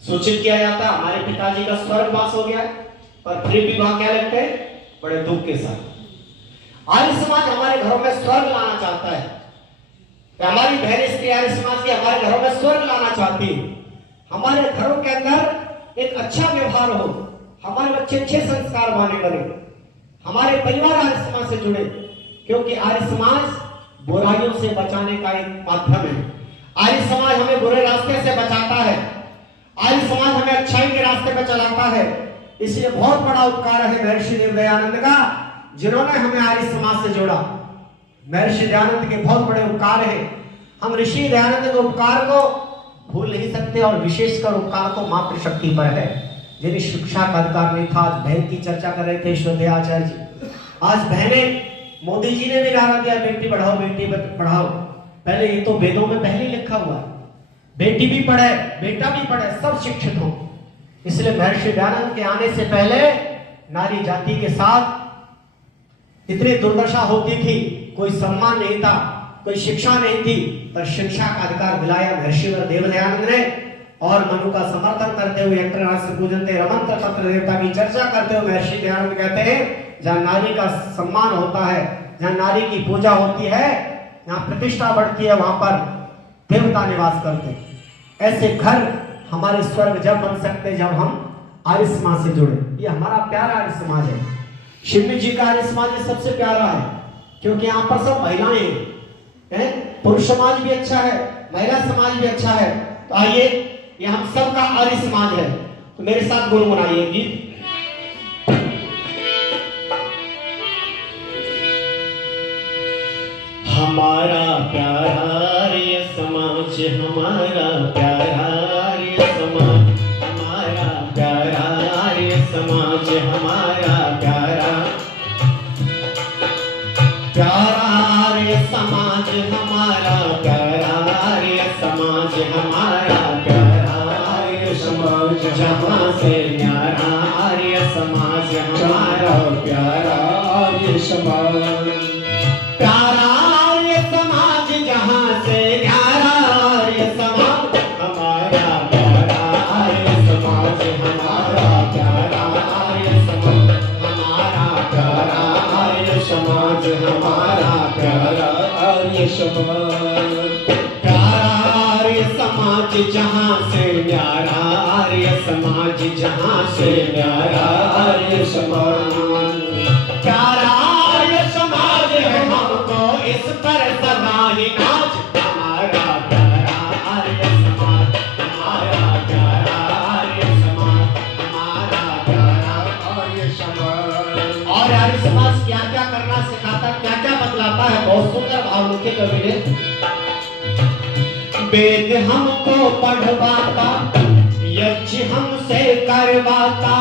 सूचित किया जाता है हमारे पिताजी का स्वर्गवास हो गया है। पर फिर भी वहां क्या लिखते हैं? बड़े दुख के साथ। आर्य समाज हमारे घरों में स्वर्ग लाना चाहता है। हमारी बहन स्त्री आर्य समाज की हमारे घरों में स्वर्ग लाना चाहती है। हमारे घरों के अंदर एक अच्छा व्यवहार हो, हमारे बच्चे अच्छे संस्कार वाले बने, हमारे परिवार आर्य समाज से जुड़े, क्योंकि आर्य समाज बुराइयों से बचाने का एक माध्यम है। आर्य समाज हमें बुरे रास्ते से बचाता है, आर्य समाज हमें अच्छाई के रास्ते पर चलाता है। इसलिए बहुत बड़ा उपकार है महर्षि देव दयानंद का, जिन्होंने हमें आर्य समाज से जोड़ा। महर्षि दयानंद के बहुत बड़े उपकार है। हम ऋषि दयानंद के उपकार को भूल नहीं सकते, और विशेषकर उपकार तो मातृशक्ति पर है, जिन्हें शिक्षा का अधिकार नहीं था। आज बहन की चर्चा कर रहे थे श्रद्धेय आचार्य जी। आज बहने, मोदी जी ने भी नारा दिया बेटी बढ़ाओ बेटी पढ़ाओ। पहले ये तो वेदों में पहले लिखा हुआ है, बेटी भी पढ़े बेटा भी पढ़े, सब शिक्षित हो। इसलिए महर्षि दयानंद के आने से पहले नारी जाति के साथ इतनी दुर्दशा होती थी, कोई सम्मान नहीं था, कोई शिक्षा नहीं थी, पर शिक्षा का अधिकार दिलाया महर्षि देव दयानंद ने। और मनु का समर्थन करते हुए यंत्रराज से पूजनते रमंत्र तंत्र देवता की चर्चा करते हुए महर्षि दयानंद कहते हैं जहाँ नारी का सम्मान होता है, जहाँ नारी की पूजा होती है, जहाँ प्रतिष्ठा बढ़ती है, वहां पर देवता निवास करते हैं। ऐसे घर हमारे स्वर्ग जब बन सकते जब हम आर्य समाज से जुड़े। ये हमारा प्यारा आर्य समाज है। शिवजी जी का आर्य समाज सबसे प्यारा है क्योंकि यहाँ पर सब महिलाएं हैं। पुरुष समाज भी अच्छा है, महिला समाज भी अच्छा है। तो आइए, ये हम सब का आर्य समाज है। तो मेरे साथ गुनगुनाइए गीत। हमारा प्यारा आर्य समाज, हमारा प्यारा आर्य समाज, हमारा प्यारा आर्य समाज, हमारा प्यारा प्यारा आर्य समाज, हमारा प्यारा आर्य समाज, हमारा प्यारा आर्य समाज, जहाँ से न्यारा आर्य समाज, हमारा प्यारा आर्य समाज, प्यारा आर्य समाज, जहाँ से न्यारा आर्य समाज, हमारा प्यारा आर्य समाज, हमारा प्यारा आर्य समाज, हमारा प्यारा आर्य समाज, हमारा प्यारा आर्य समाज, प्यारा आर्य समाज, जहाँ से न्यारा आर्य समाज, जहाँ से न्यारा आर्य समाज, प्यारा आर्य समाज है हमको इस पर सदा ही नाच, हमारा प्यारा आर्य समाज, हमारा प्यारा आर्य समाज, हमारा प्यारा आर्य समाज। और आर्य समाज क्या क्या करना सिखाता, क्या क्या बतलाता है, बहुत सुंदर भाव लिखे कवि ने। वेद हमको पढ़वाता, यज्ञ हमसे करवाता,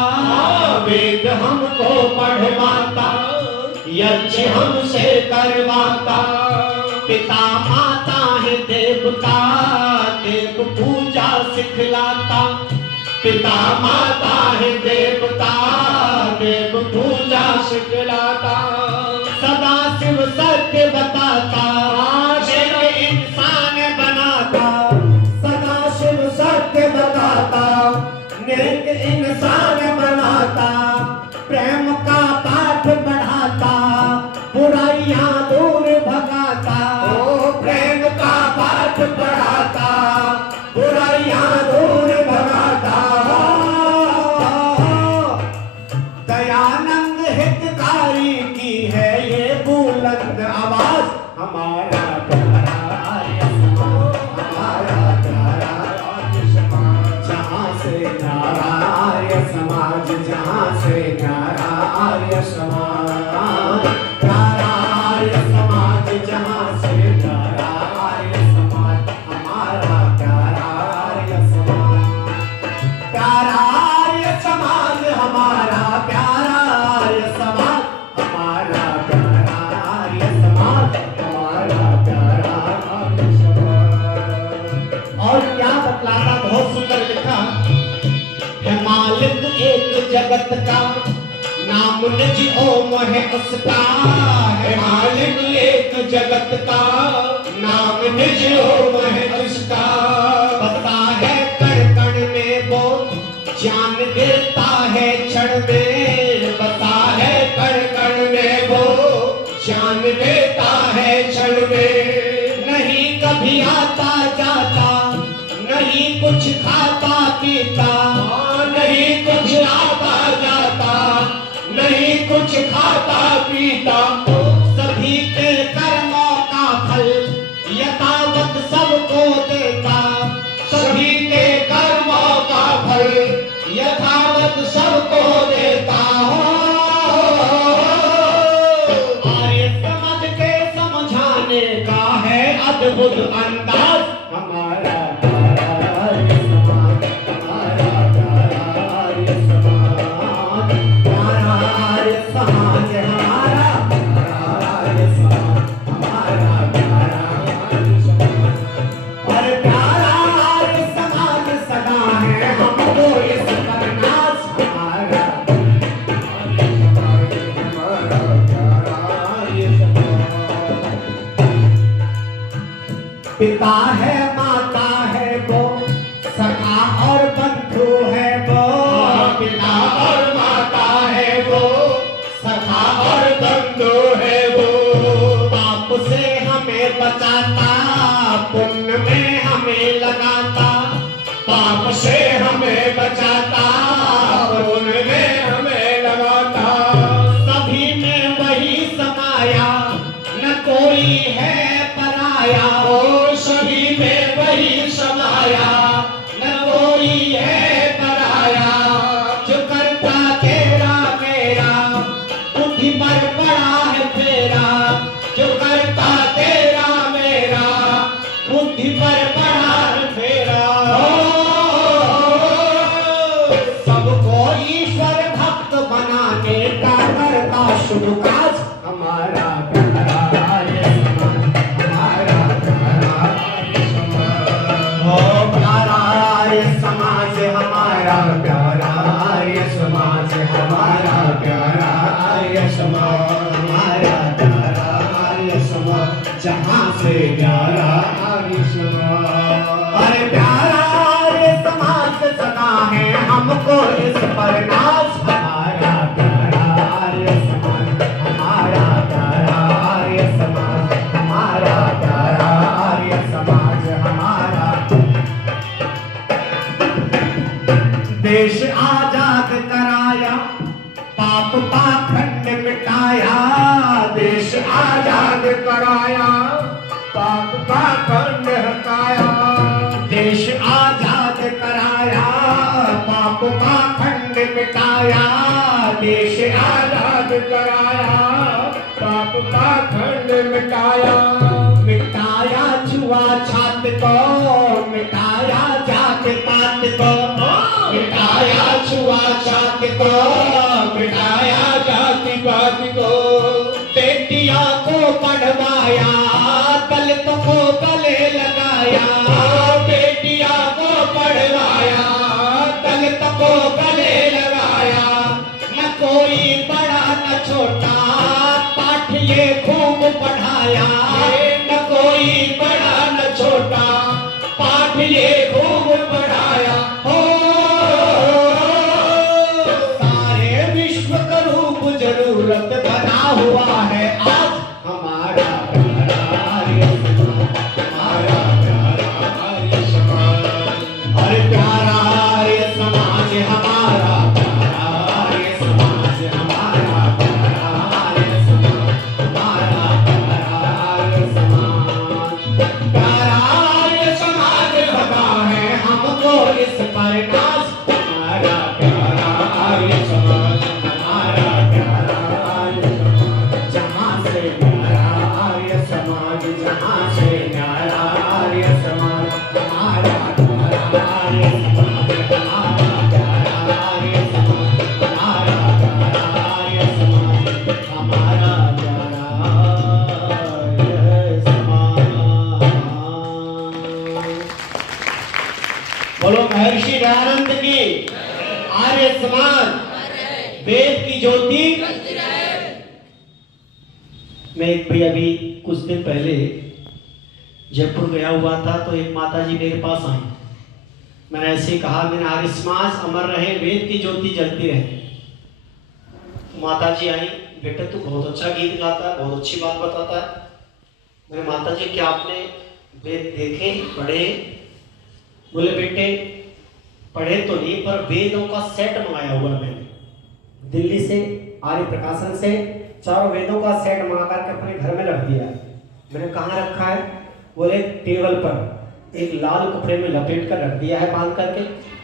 वेद हमको पढ़वाता, यज्ञ हमसे करवाता, पिता माता है देवता, देव पूजा सिखलाता, पिता माता है देवता, देव पूजा सिखलाता, सदा शिव सत्य बताता, इंसान बनाता, सदा शिव सत्य बताता, नेक इंसान बनाता, प्रेम का पाठ बढ़ाता, बुराइयां दूर भगाता, ओ प्रेम का पाठ बढ़ाता, बुराइयां दूर भगाता, दयानंद हितकारी की है ये बुलंद आवाज, हमारा प्यारा आर्य समाज, हमारा प्यारा आर्य समाज, जहाँ से न्यारा आर्य समाज, जहाँ से न्यारा आर्य समाज, प्यारा आर्य समाज, जहाँ से न्यारा आर्य समाज, हमारा प्यारा आर्य समाज, प्यारा आर्य समाज, हमारा प्यारा आर्य समाज, हमारा प्यारा आर्य समाज, हमारा प्यारा आर्य समाज। और क्या बतलाता, बहुत सुंदर लिखा है, मालिक एक जगत का, नाम निज ओम है उसका, है मालिक एक जगत का, नाम निज ओम है उसका, पता है कण कण में वो, जान देता है क्षण में, पता है कण कण में वो, जान देता है क्षण में, नहीं कभी आता जाता, नहीं कुछ खाता पीता, नहीं कुछ आता जाता, नहीं कुछ खाता पीता, सभी के कर्मों का फल यथावत सबको देता, सभी के कर्मों का फल यथावत सबको देता हो। आर्य समझ के समझाने का है अद्भुत अंदाज, हमारा प्यारा आर्य समाज, हमारा प्यारा आर्य समाज, प्यारा आर्य समाज, हमारा प्यारा आर्य समाज, हमारा प्यारा आर्य समाज, और प्यारा आर्य समाज सदा है हमको इस पर नाज, हमारा आर्य समाज, हमारा प्यारा आर्य समाज, पिता है माता है वो, सखा पाप से हमें बचाता, पुण्य में हमें लगाता, सभी में वही समाया, न कोई है पराया। ओ सभी में वही समाया, न कोई है पराया, जो करता तेरा मेरा, बुद्धि पर पड़ा है फेरा। जो करता तेरा मेरा, बुद्धि पर पड़ा है फेरा। सबको ईश्वर भक्त बनाने का करता शुभ काज, हमारा प्यारा ये समाज, हमारा प्यारा ये समाज, ओ प्यारा ये समाज हमारा, प्यारा ये समाज, हमारा प्यारा ये समाज, हमारा प्यारा ये समाज, जहाँ से प्यारा ये समाज। अरे प्यारा ये समाज सदा है हमको इस पर नाज। हमारा प्यारा ये समाज, हमारा प्यारा ये समाज, हमारा प्यारा ये समाज, हमारा देश आजाद कराया, पाप पाखंड मिटाया। देश आजाद कराया, पाप का खंड हटाया, देश आजाद कराया, पाप का खंड मिटाया। देश आजाद कराया, पाप का खंड मिटाया, मिटाया छुआ छात को, मिटाया जात पात को, मिटाया छुआ छात को, मिटाया जाति पात को। बेटियों को पढ़वाया, दलित को गले लगाया। बेटियों को पढ़वाया, दलित को गले लगाया। न कोई बड़ा न छोटा, पाठ ये खूब पढ़ाया। न कोई बड़ा न छोटा, पाठ ये खूब पढ़ाया। हो सारे विश्व का रूप जरूरत बना हुआ है आज। हमारा प्यारा ये समाज, हमारा प्यारा ये समाज, अरे प्यारा ये समाज, हमारा प्यारा ये समाज, हमारा प्यारा ये समाज, हमारा प्यारा ये समाज। प्यारा ये समाज बना है हमको इस पर नाज। हमारा प्यारा ये समाज, हमारा प्यारा ये समाज, जहाँ से प्यारा ये समाज, जहाँ से प्यारा ये समाज, हमारा प्यारा ये समाज, हमारा प्यारा ये समाज, हमारा प्यारा ये समाज, हमारा प्यारा ये समाज। बोलो महर्षि दयानंद की। आर्य समाज, वेद की ज्योति। मैं एक भाई अभी कुछ दिन पहले जयपुर गया हुआ था, तो एक माता जी मेरे पास आई। मैंने ऐसे ही कहा, मैंने आर्य समाज अमर रहे, वेद की ज्योति जलती रहे। माता जी आई, बेटा तू बहुत अच्छा गीत गाता है, बहुत अच्छी बात बताता है। मैंने माता जी क्या आपने वेद देखे पढ़े? बोले बेटे पढ़े तो नहीं, पर वेदों का सेट मंगाया हुआ है मैंने दिल्ली से, आर्य प्रकाशन से। चारों वेदों का सेट मंगा करके अपने घर में रख दिया। मैंने कहाँ रखा है? बोले टेबल पर एक लाल कपड़े में लपेट कर रख दिया है बांध करके,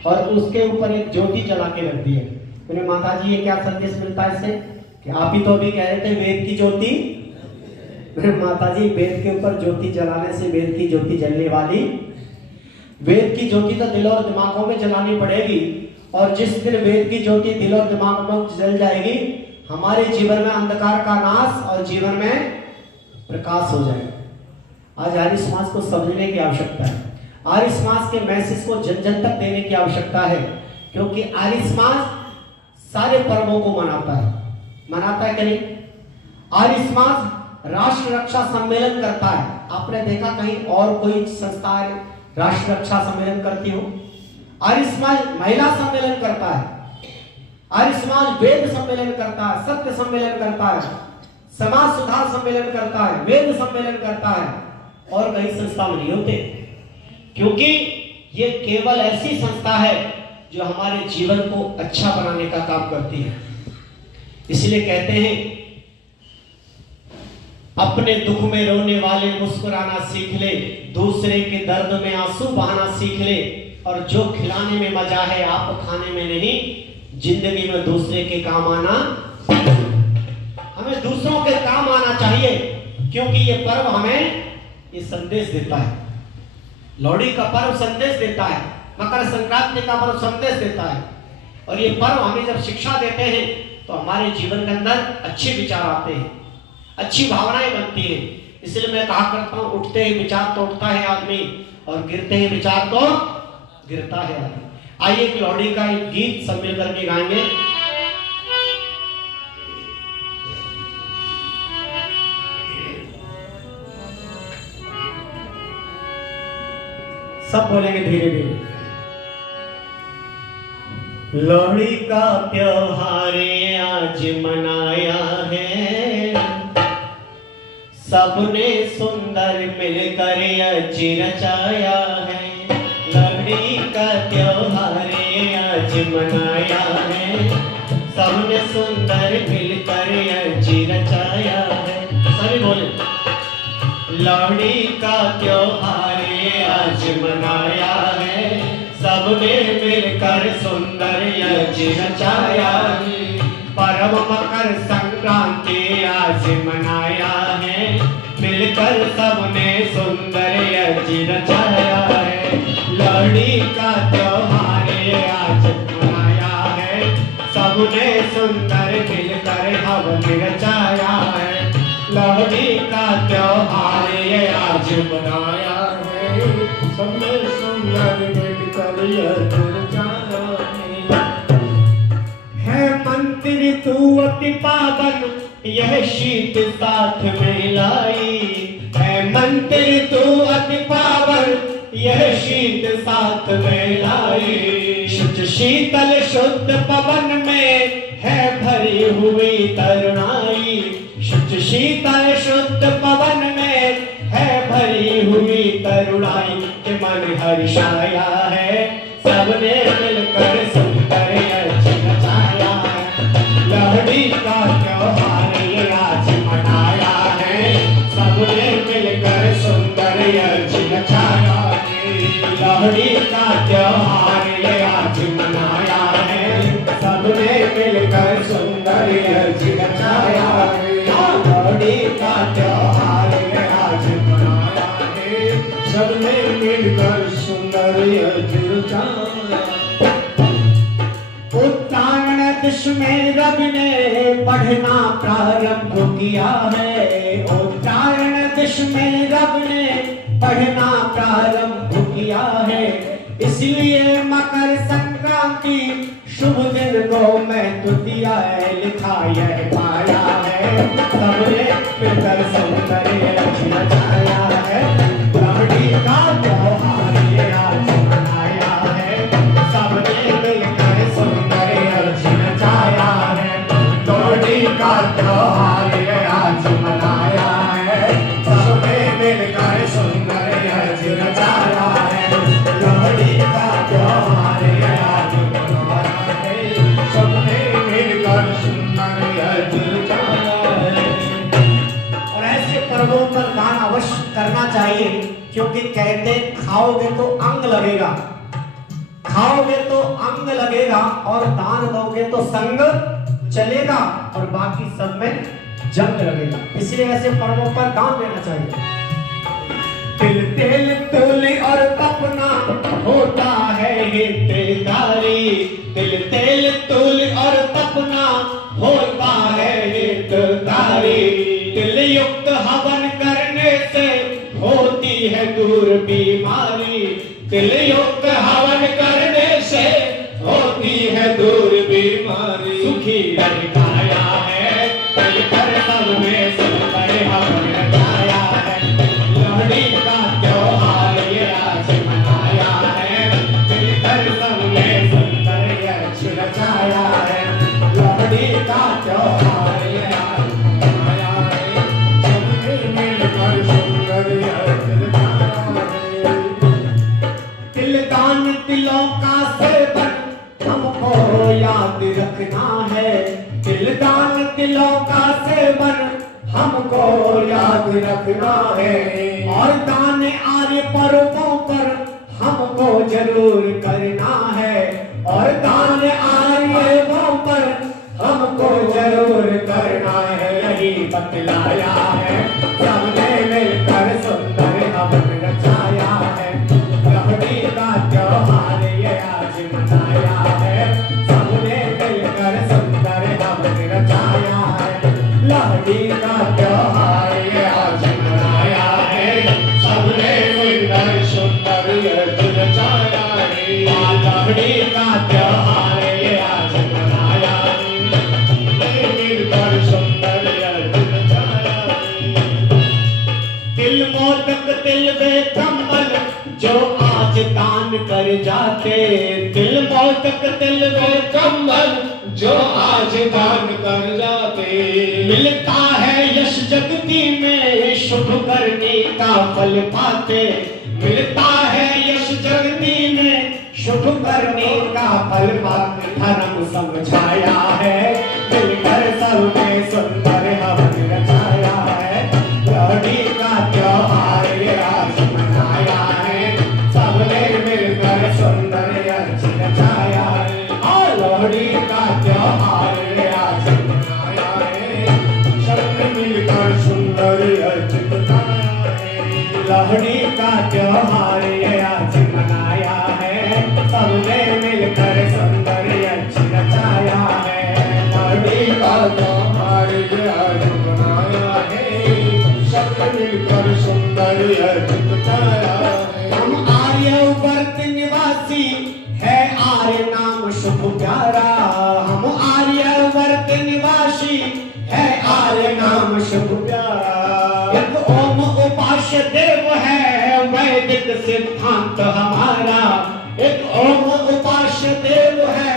और उसके ऊपर एक ज्योति जला के रख दी है। मैंने माता जी ये क्या संदेश मिलता है इससे? कि आप ही तो अभी कह रहे थे वेद की ज्योति। मेरे माता जी वेद के ऊपर ज्योति जलाने से वेद की ज्योति जलने वाली। वेद की ज्योति तो दिल और दिमागों में जलानी पड़ेगी, और जिस दिन वेद की ज्योति दिल और दिमाग में जल जाएगी, हमारे जीवन में अंधकार का नाश और जीवन में प्रकाश हो जाएगा। आज आर्य समाज को समझने की आवश्यकता है। आर्य समाज के मैसेज को जन जन तक देने की आवश्यकता है, क्योंकि आर्य समाज सारे पर्वों को मनाता है कि नहीं? आर्य समाज राष्ट्र रक्षा सम्मेलन करता है। आपने देखा कहीं और कोई संस्था राष्ट्र रक्षा सम्मेलन करती हो? आर्य समाज महिला सम्मेलन करता है, आर्य समाज वेद सम्मेलन करता है, सत्य सम्मेलन करता है, समाज सुधार सम्मेलन करता है, वेद सम्मेलन करता है, और कई संस्था में नहीं होते, क्योंकि ये केवल ऐसी संस्था है जो हमारे जीवन को अच्छा बनाने का काम करती है। इसलिए कहते हैं, अपने दुख में रोने वाले मुस्कुराना सीख ले, दूसरे के दर्द में आंसू बहाना सीख ले, और जो खिलाने में मजा है आप खाने में नहीं, जिंदगी में दूसरे के काम आना। हमें दूसरों के काम आना चाहिए, क्योंकि ये पर्व हमें ये संदेश देता है। लोहड़ी का पर्व संदेश देता है, मकर संक्रांति का पर्व संदेश देता है, और ये पर्व हमें जब शिक्षा देते हैं तो हमारे जीवन के अंदर अच्छे विचार आते हैं, अच्छी भावनाएं बनती हैं। इसलिए मैं कहा करता हूं, उठते ही विचार तो उठता है आदमी, और गिरते ही विचार तो गिरता है आदमी। आइए एक लोहड़ी का एक गीत सब मिल करके गाएंगे। सब बोलेंगे धीरे धीरे। लोहड़ी का त्योहार आज मनाया है, सबने सुंदर मिलकर आज रचाया है। लोहड़ी का त्योहार आज मनाया है, सबने सुंदर मिलकर आज रचाया है। सभी बोले, लोहड़ी का त्योहार आज मनाया है, सबने मिलकर सुंदर आज रचाया है। पर्व मकर संक्रांति आज मनाया है, मिलकर सबने सुंदर आज रचाया है। लोहड़ी का त्योहार आज मनाया है, सबने सुंदर मिलकर हवन रचाया है। लोहड़ी का त्योहार आज मनाया है, सबने सुंदर मिलकर रचाया है। मंत्र तू अति पावन यह शीत साथ में लाई है। मंत्र तू अति पावन यह शीत साथ में लाई। शुद्ध शीतल शुद्ध पवन में है भरी हुई तरुणाई। शुद्ध शीतल शुद्ध पवन में है भरी हुई तरुणाई। के मन हर्षाया है, सबने मिलकर सुंदर आज रचाया है। लोहड़ी का त्योहार आज मनाया है, सबने मिलकर सुंदर आज रचाया है। लोहड़ी का त्योहार आज मनाया है, सबने मिलकर सुंदर आज रचाया है। लोहड़ी का त्योहार आज मनाया है, सबने मिलकर सुंदर आज रचाया। उत्तरायण दिश में रब ने पढ़ना प्रारंभ किया है। उत्तरायण दिश में रब ने पढ़ना प्रारंभ किया है। इसलिए मकर संक्रांति शुभ दिन को मैं दिया है, लिखा यह पाया है। सबने मिलकर सुंदर आज रचाया है। लोहड़ी का त्योहार आज मनाया है, सबने मिलकर सुंदर आज रचाया है। लोहड़ी का त्योहार आज मनाया है, सबने मिलकर सुंदर आज रचाया है। लोहड़ी का त्योहार आज मनाया है, सबने मिलकर सुंदर आज रचाया है। और ऐसे पर्वों पर दान अवश्य करना चाहिए, क्योंकि कहते खाओगे तो अंग लगेगा, खाओगे तो अंग लगेगा, और दान दोगे तो संग चलेगा, और बाकी सब में जंग लगेगा। इसलिए ऐसे पर्वों पर दान देना चाहिए। तिल तेल तुल और तपना होता है हितकारी। तिल तेल तुल और तपना होता है हितकारी। तिल युक्त हवन करने से होती है दूर बीमारी। तिल युक्त हवन करने से होती है दूर बीमारी। सुखी रह गाया है, तिल कर सब में सुंदर हवन रचाया है। लोहड़ी का त्योहार आज मनाया है, तिल कर सब में सुंदर आज रचाया है। लोहड़ी का त्योहार आज मनाया है, सबने मिलकर सुंदर आज रचाया है। तिल दिलदान दिलों का सेवन हमको याद रखना है। दिलदान दिलों का सेवन हमको याद रखना है। और दान आर्य पर्वों पर हमको जरूर करना है। और दान आर्यों पर हमको जरूर करना है। यही बतलाया है सबने मिलकर सुंदर हवन रचाया है। लोहड़ी का त्योहार ये आज मनाया है। सबने मिलकर सुंदर हवन रचाया है। लोहड़ी का त्योहार ये आज मनाया है। सबने मिलकर सुंदर हवन रचाया है। लोहड़ी का त्योहार ये आज मनाया है। मिलकर सुंदर हवन रचाया है। दिल मोदक दिल वे कम्बल जो आज दान कर जाते। दिल मोदक दिल वे कम्बल जो आज दान कर जाते। मिलता है यश जगती में शुभ करने का फल पाते। मिलता है यश जगती में शुभ करने का फल पाते। धर्म समझाया है मिलकर सबने सुंदर हवन रचाया है। लोहड़ी का त्योहार ये आज मनाया है। सबने मिलकर सुंदर अर्ज रचाया है। और लोहड़ी का त्योहार ये आज मनाया है। सबने मिलकर सुंदर अर्ज रचाया है। लोहड़ी का त्योहार ये आज मनाया है। सबने मिलकर सुंदर अर्ज रचाया है। लोहड़ी का त्योहार ये आज मनाया है। सबने मिलकर सुंदर अर्ज रचाया है। हम आर्य वर्त निवासी है आर्य नाम शुभ प्यारा। हम आर्य वर्त निवासी है आर्य नाम शुभ प्यारा। एक ओम उपास्य देव है वैदिक सिद्धांत हमारा। एक ओम उपास्य देव है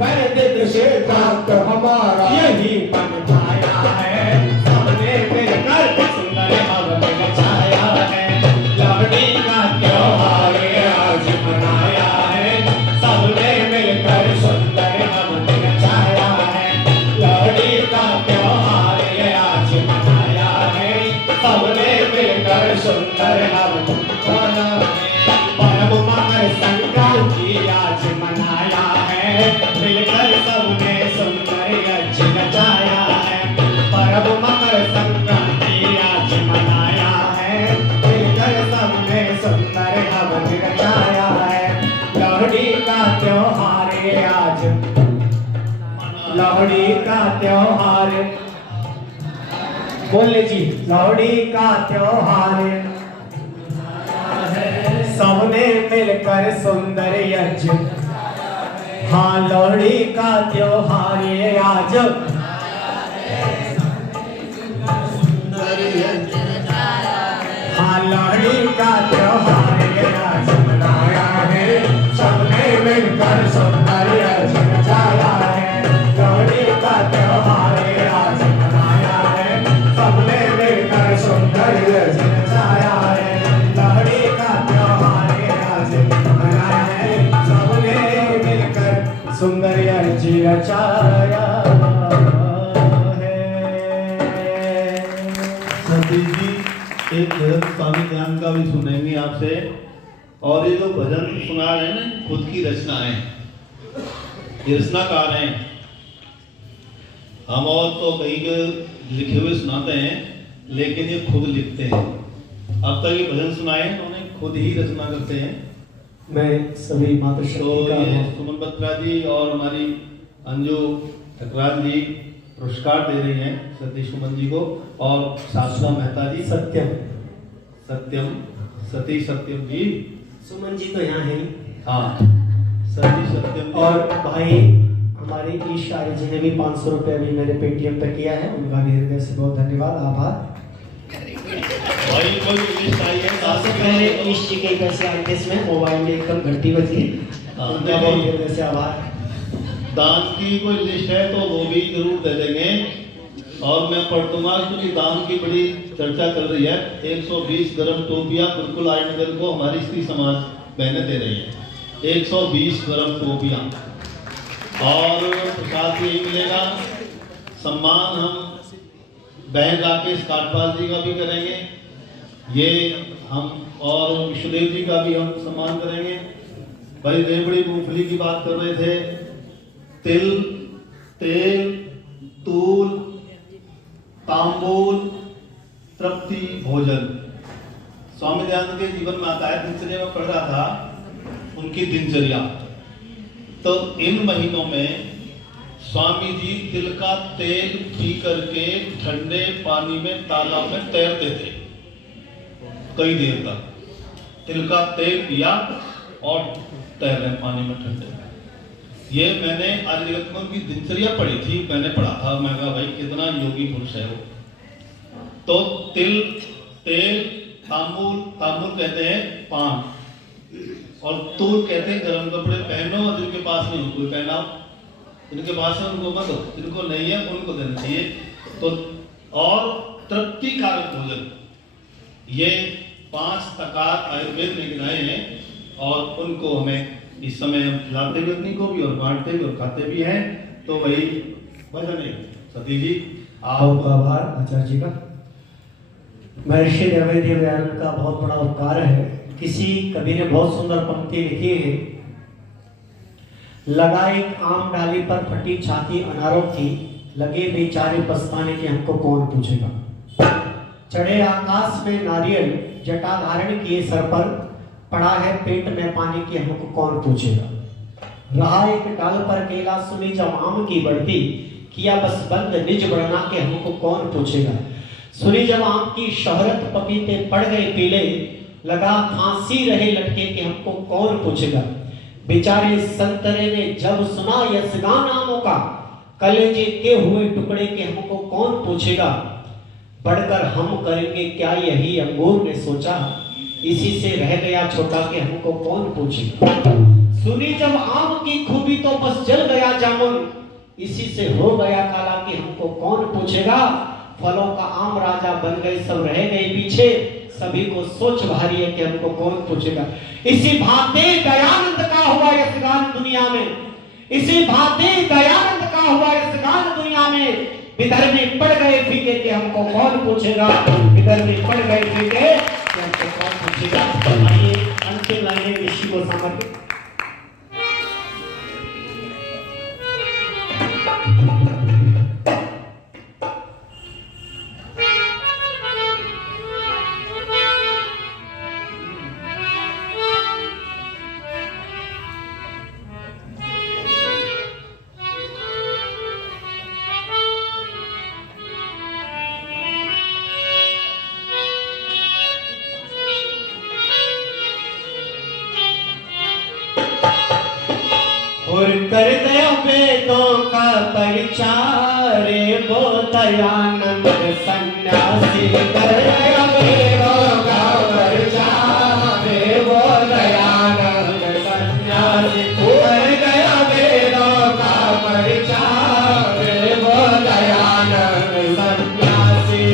वैदिक सिद्धांत हमारा। यही बनवाया है सबने मिलकर सुंदर हवन रचाया है। लोहड़ी का त्योहार ये आज मनाया है। सबने मिलकर सुंदर हवन रचाया है। लोहड़ी का त्योहार ये आज मनाया है। सबने मिलकर सुंदर हवन रचाया है। परम मकर संक्रांति आज मनाया है। मिलकर सबने सुंदर अर्ज रचाया है। परम मकर संक्रांति आज मनाया है। मिलकर सबने सुंदर हवन रचाया है। लोहड़ी का त्योहार ये आज लोहड़ी का त्योहार बोले जी। लोहड़ी का त्योहार सबने मिलकर सुंदर यज्ञ। हाँ लोहड़ी का त्योहार ये आज हाँ लोहड़ी का त्योहार ये आज मनाया है। सबने मिलकर सुंदर यज्ञ रचाया है। लोहड़ी का त्योहार ये आज मनाया है। सबने मिलकर सुंदर यज्ञ रचाया है। लोहड़ी का त्योहार ये आज मनाया है। सबने मिलकर सुंदर यज्ञ रचाया है। सतीश जी एक भजन स्वामी ज्ञान का भी सुनेंगे आपसे। और ये जो भजन सुना रहे हैं ना खुद की रचना है। ये रचनाकार हैं। हम और तो कहीं के लिखे हुए सुनाते हैं लेकिन ये खुद लिखते हैं। अब तक ये भजन सुनाए तो उन्हें खुद ही रचना करते हैं। मैं सभी माता तो शक्ति का ये सुमन बत्रा जी और हमारी अंजू ठकराल जी पुरस्कार दे रही हैं सतीश सुमन जी को। और शास्त्रा मेहता जी सत्यम सतीश सत्यम जी। सुमन जी तो यहाँ है। हाँ सतीश सत्यम जी। और भाई हमारे ईश आर्य जी ने भी 500 रुपये अभी मेरे पेटीएम पे किया है। उनका भी हृदय से बहुत धन्यवाद आभार। भाई कोई लिस्ट आई है सबसे पहले ईश जी के पैसे आए थे इसमें मोबाइल में एकदम घंटी बज गई। उनका बहुत हृदय से आभार। दान की कोई लिस्ट है तो वो भी जरूर दे देंगे। और मैं पढ़ दूंगा क्योंकि दान की बड़ी चर्चा चल रही है। 120 गर्म टोपियां बिल्कुल आयनगर को हमारी स्त्री समाज बहनें दे रही है। 120 ग्राम टोपियाँ और प्रसाद भी यही मिलेगा। सम्मान हम बहन राकेश काटपाल जी का भी करेंगे, ये हम और विश्वदेव जी का भी हम सम्मान करेंगे। भाई रेवड़ी मूंगफली की बात कर रहे थे, तिल, तेल, तूल, तांबूल, तृप्ति, भोजन। स्वामी दयानंद के जीवन में आता है, दिनचर्या में पढ़ रहा था उनकी दिनचर्या। तो इन महीनों में स्वामी जी तिल का तेल पी करके ठंडे पानी में तालाब में तैरते थे कई देर तक। तिल का तेल पिया और तैर रहे पानी में ठंडे। ये मैंने आज जगत में उनकी दिनचर्या पढ़ी थी, मैंने पढ़ा था। मैं कहा भाई कितना योगी पुरुष है वो। तो तिल, तेल, तांबूल, तांबूल कहते हैं पान, और तूल कहते हैं गर्म कपड़े पहनो, और जिनके पास नहीं उनको पहनाओ, जिनके पास है उनको मत दो, जिनको नहीं है उनको देना चाहिए। तो और तृप्ति कारक भोजन, ये 5 तकार आयुर्वेद में गिनाए हैं और उनको हमें इस समय हम खिलाते भी अपनी को भी और बांटते भी और खाते भी हैं। तो वही भजन है। सती जी आपका आभार आचार्य जी का। महर्षि दयानंद का बहुत बड़ा उपकार है। किसी कवि ने बहुत सुंदर पंक्ति लिखी है, लगा एक आम डाली पर फटी छाती अनारों की, लगे बेचारे पछताने के हमको कौन पूछेगा। चढ़े आकाश में नारियल, जटा धारण किए सर पर, पड़ा है पेट में पानी के हमको कौन पूछेगा। रहा एक डाल पर केला, सुनी जब आम की बढ़ती, किया बस बंद निज बढ़ना के हमको कौन पूछेगा। सुनी जब आम की शोहरत, पपीते पड़ गए पीले, लगा फांसी रहे लटके के हमको कौन पूछेगा। बेचारे संतरे ने जब सुना यशगान आमों का, कलेजे के हुए टुकड़े के हमको कौन पूछेगा। बढ़कर हम करेंगे क्या यही अंगूर ने सोचा, इसी से रह गया छोटा के हमको कौन पूछेगा। सुनी जब आम की खूबी तो बस जल गया जामुन, इसी से हो गया काला कि हमको कौन पूछेगा। फलों का आम राजा बन गए सब रह गए पीछे, सभी को सोच भारी है कि हमको कौन पूछेगा। इसी भांति दयानंद का हुआ यशगान दुनिया में, इसी भांति दयानंद का हुआ यशगान दुनिया में। विधर्मी पड़ गए फीके के हमको कौन पूछेगा, विधर्मी पड़ गए फीके के हमको कौन पूछेगा। आइए अंतिम लाइनें ऋषि को समर्पित। और कर दया वेदों का परिचार, वो दयानंद सन्यासी। कर दया वेदों का परिचार, वो दयानंद सन्यासी। कर दया वेदों का परिचार, वो दयानंद सन्यासी।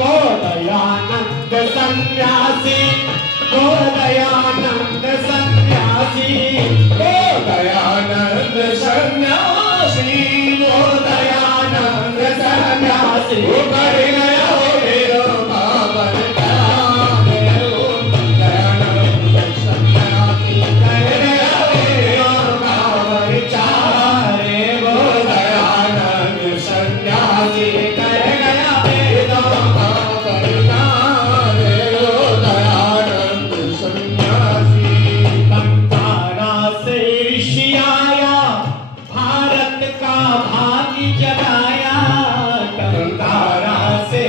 वो दयानंद सन्यासी, वो दयानंद सन्यासी, वो दयानंद सन्यासी, वो दयानंद सन्यासी। वो कर गया वेदों का परिचार, वो दयानंद सन्यासी। कर गया वेदों का परिचार, वो दयानंद सन्यासी। कर गया वेदों का परिचार, वो दयानंद सन्यासी। कंधारा से ऋषि आया, भारत का भाग्य जगाया। कंधारा से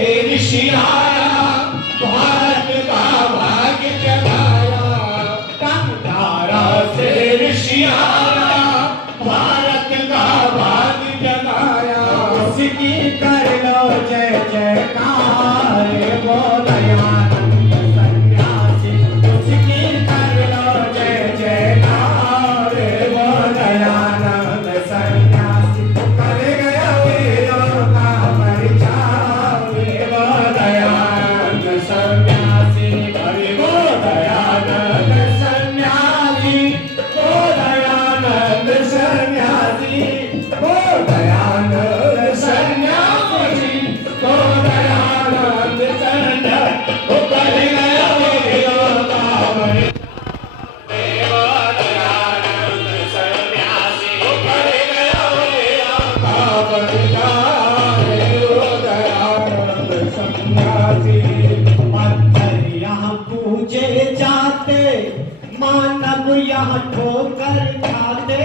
यहाँ ठोकर खाते,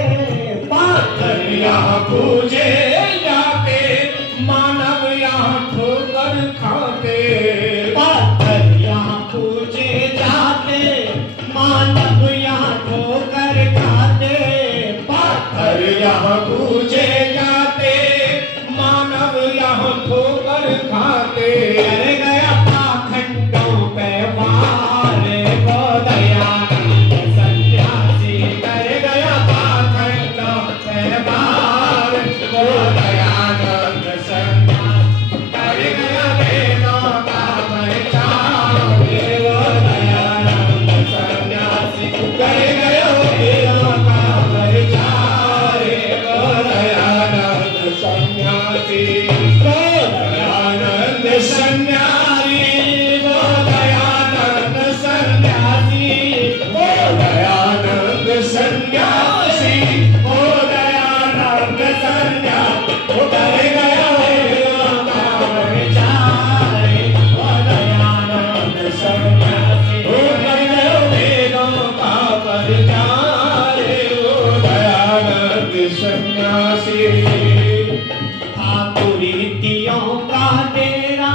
पाथर यहाँ पूजे जाते, मानव यहाँ ठोकर खाते। पाथर यहाँ पूजे जाते, मानव यहाँ ठोकर खाते। पाथर यहाँ पूजे जाते, मानव यहाँ ठोकर खाते। कर गया पाखंडों पे वार, वो दयानंद सन्यासी कर गया पाखंडों पे वार, वो दयानंद सन्यासी कर गया वेदों का प्रचार, वो दयानंद सन्यासी कर गया वेदों का प्रचार, वो दयानंद सन्यासी, वो दयानंद सन्यासी, वो दयानंद सन्यासी, वो दयानंद सन्यासी, वो दयानंद सन्यासी, वो कर गया वेदों का प्रचार, वो दयानंद सन्यासी, वो कर गया वेदों का प्रचार, वो दयानंद सन्यासी। ठाकुर नीतियों का डेरा,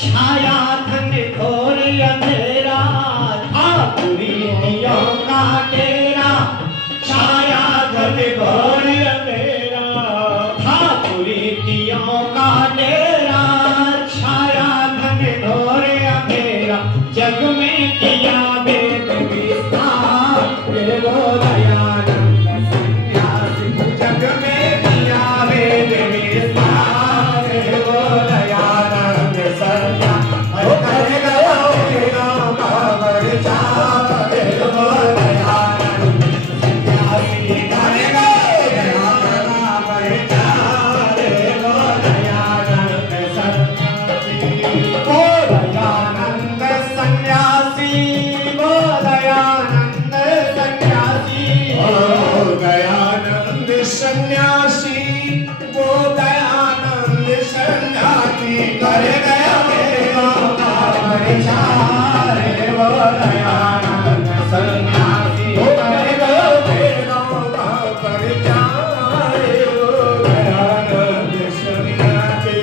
छाया धन घोर अंधेरा। ठाकुर नीतियों का डेरा, छाया धन घोर अंधेरा। ठाकुर नीतियों का डेरा, छाया धन घोर अंधेरा। जग में किया वेद विस्तार, वो दयानंद सन्यासी। जग में किया वेद विस्तार, वो दयानंद सन्यासी। वो कर गया वेदों का प्रचार, वो दयानंद सन्यासी कर गया वेदों का प्रचार, वो दयानंद सन्यासी। वो दयानंद सन्यासी, वो दयानंद सन्यासी, ओ दयानंद सन्यासी, वो दयानंद सन्यासी कर गया वेदों का प्रचार, वो दयानंद सन्यासी। वो कर गया वेदों का प्रचार, वो दयानंद सन्यासी।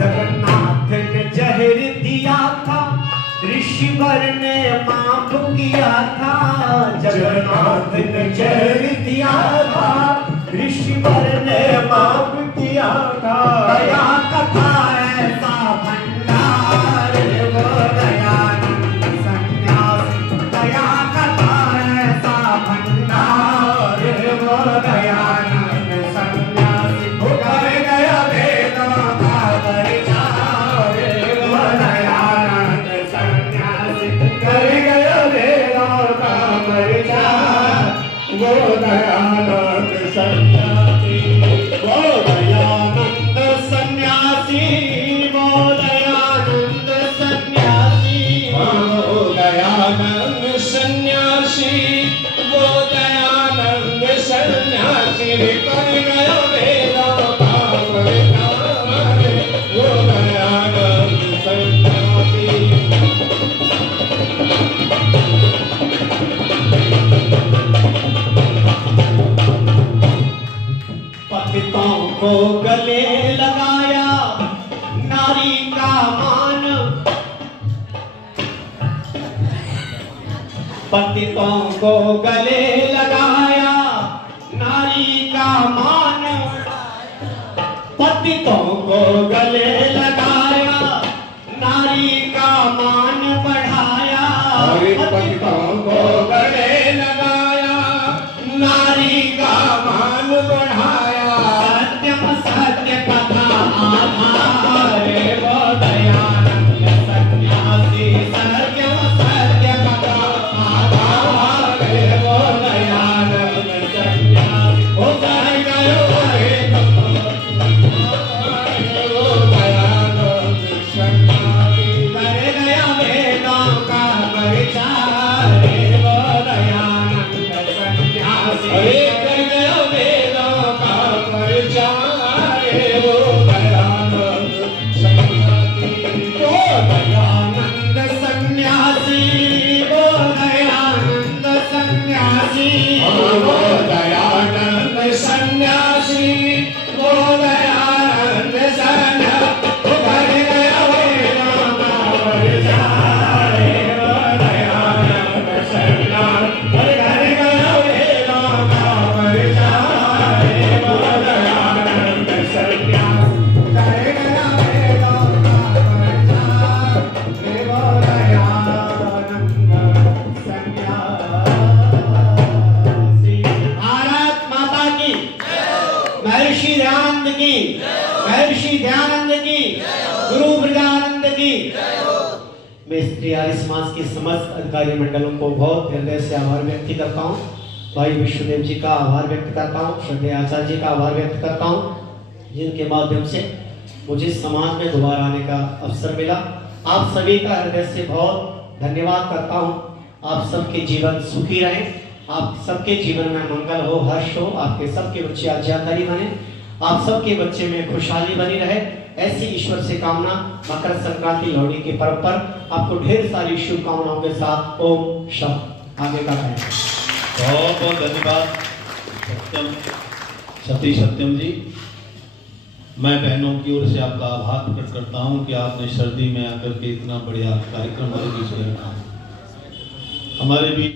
जगन्नाथ ने जहर दिया था, ऋषिवर ने माफ किया था। जगन्नाथ ने जहर दिया था, ऋषिवर ने माफ किया था। दया कथा ऐसा भंडार, वो दयानंद सन्यासी। दया कथा ऐसा भंडार, वो दयानंद सन्यासी। वो कर गया वेदों का प्रचार, वो दयानंद सन्यासी। कर गया वेदों का प्रचार, वो दयानंद सन्यासी। वो दयानंद सन्यासी, वो दयानंद सन्यासी। वो दयानंद सन्यासी, वो दयानंद सन्यासी कर गया वेदों का प्रचार, वो दयानंद सन्यासी। पतितों को गले लगाया, नारी का मान। पतितों को गले लगाया, नारी का मान। पतितों को गले लगाया, नारी का मान बढ़ाया। अरे पतितों को गले लगाया, नारी का मान बढ़ाया। सत्यम सत्य कथा आधार, वो दयानंद सन्यासी। सत्यम सत्य कथा आधार, वो दयानंद सन्यासी। वो कर गयो वेदों वो दयानंद सन्यासी कर गया दयानंद सन्यासी वो दयानंद सन्यासी वो दयानंद सन्यासी वो दयानंद सन्यासी उधर गया वे रामा वर जाए वो दयानंद सन्यासी उधर गया वे रामा वर जाए वो दयानंद सन्यासी उधर गया वे रामा वर जाए वो दयानंद सन्यासी। भारत माता की, महर्षि दयानंद की, महर्षि दयानंद की, गुरु ब्रजानंद की। मैं स्त्री आर्य समाज के समस्त अधिकारी मंडलों को बहुत हृदय से आभार व्यक्त करता हूँ। भाई विष्णुदेव जी का आभार व्यक्त करता हूँ, श्रद्धेय आचार्य जी का आभार व्यक्त करता हूँ, जिनके माध्यम से मुझे समाज में दोबारा आने का अवसर मिला। आप सभी का हृदय से बहुत धन्यवाद करता हूँ। आप सबके जीवन सुखी रहें, आप सबके जीवन में मंगल हो, हर्ष हो, आपके सबके बच्चे आज्ञाकारी बने, आप सबके बच्चे में खुशहाली बनी रहे, ऐसी ईश्वर से कामना। मकर संक्रांति लोहड़ी के पर्व पर आपको ढेर सारी शुभकामनाओं के साथ ओम शम आगे का कहें। बहुत बहुत धन्यवाद सती सत्यम जी। मैं बहनों की ओर से आपका आभार प्रकट करता हूं कि आपने सर्दी में आकर के इतना बढ़िया कार्यक्रम हमारे बीच में रखा। हमारे बीच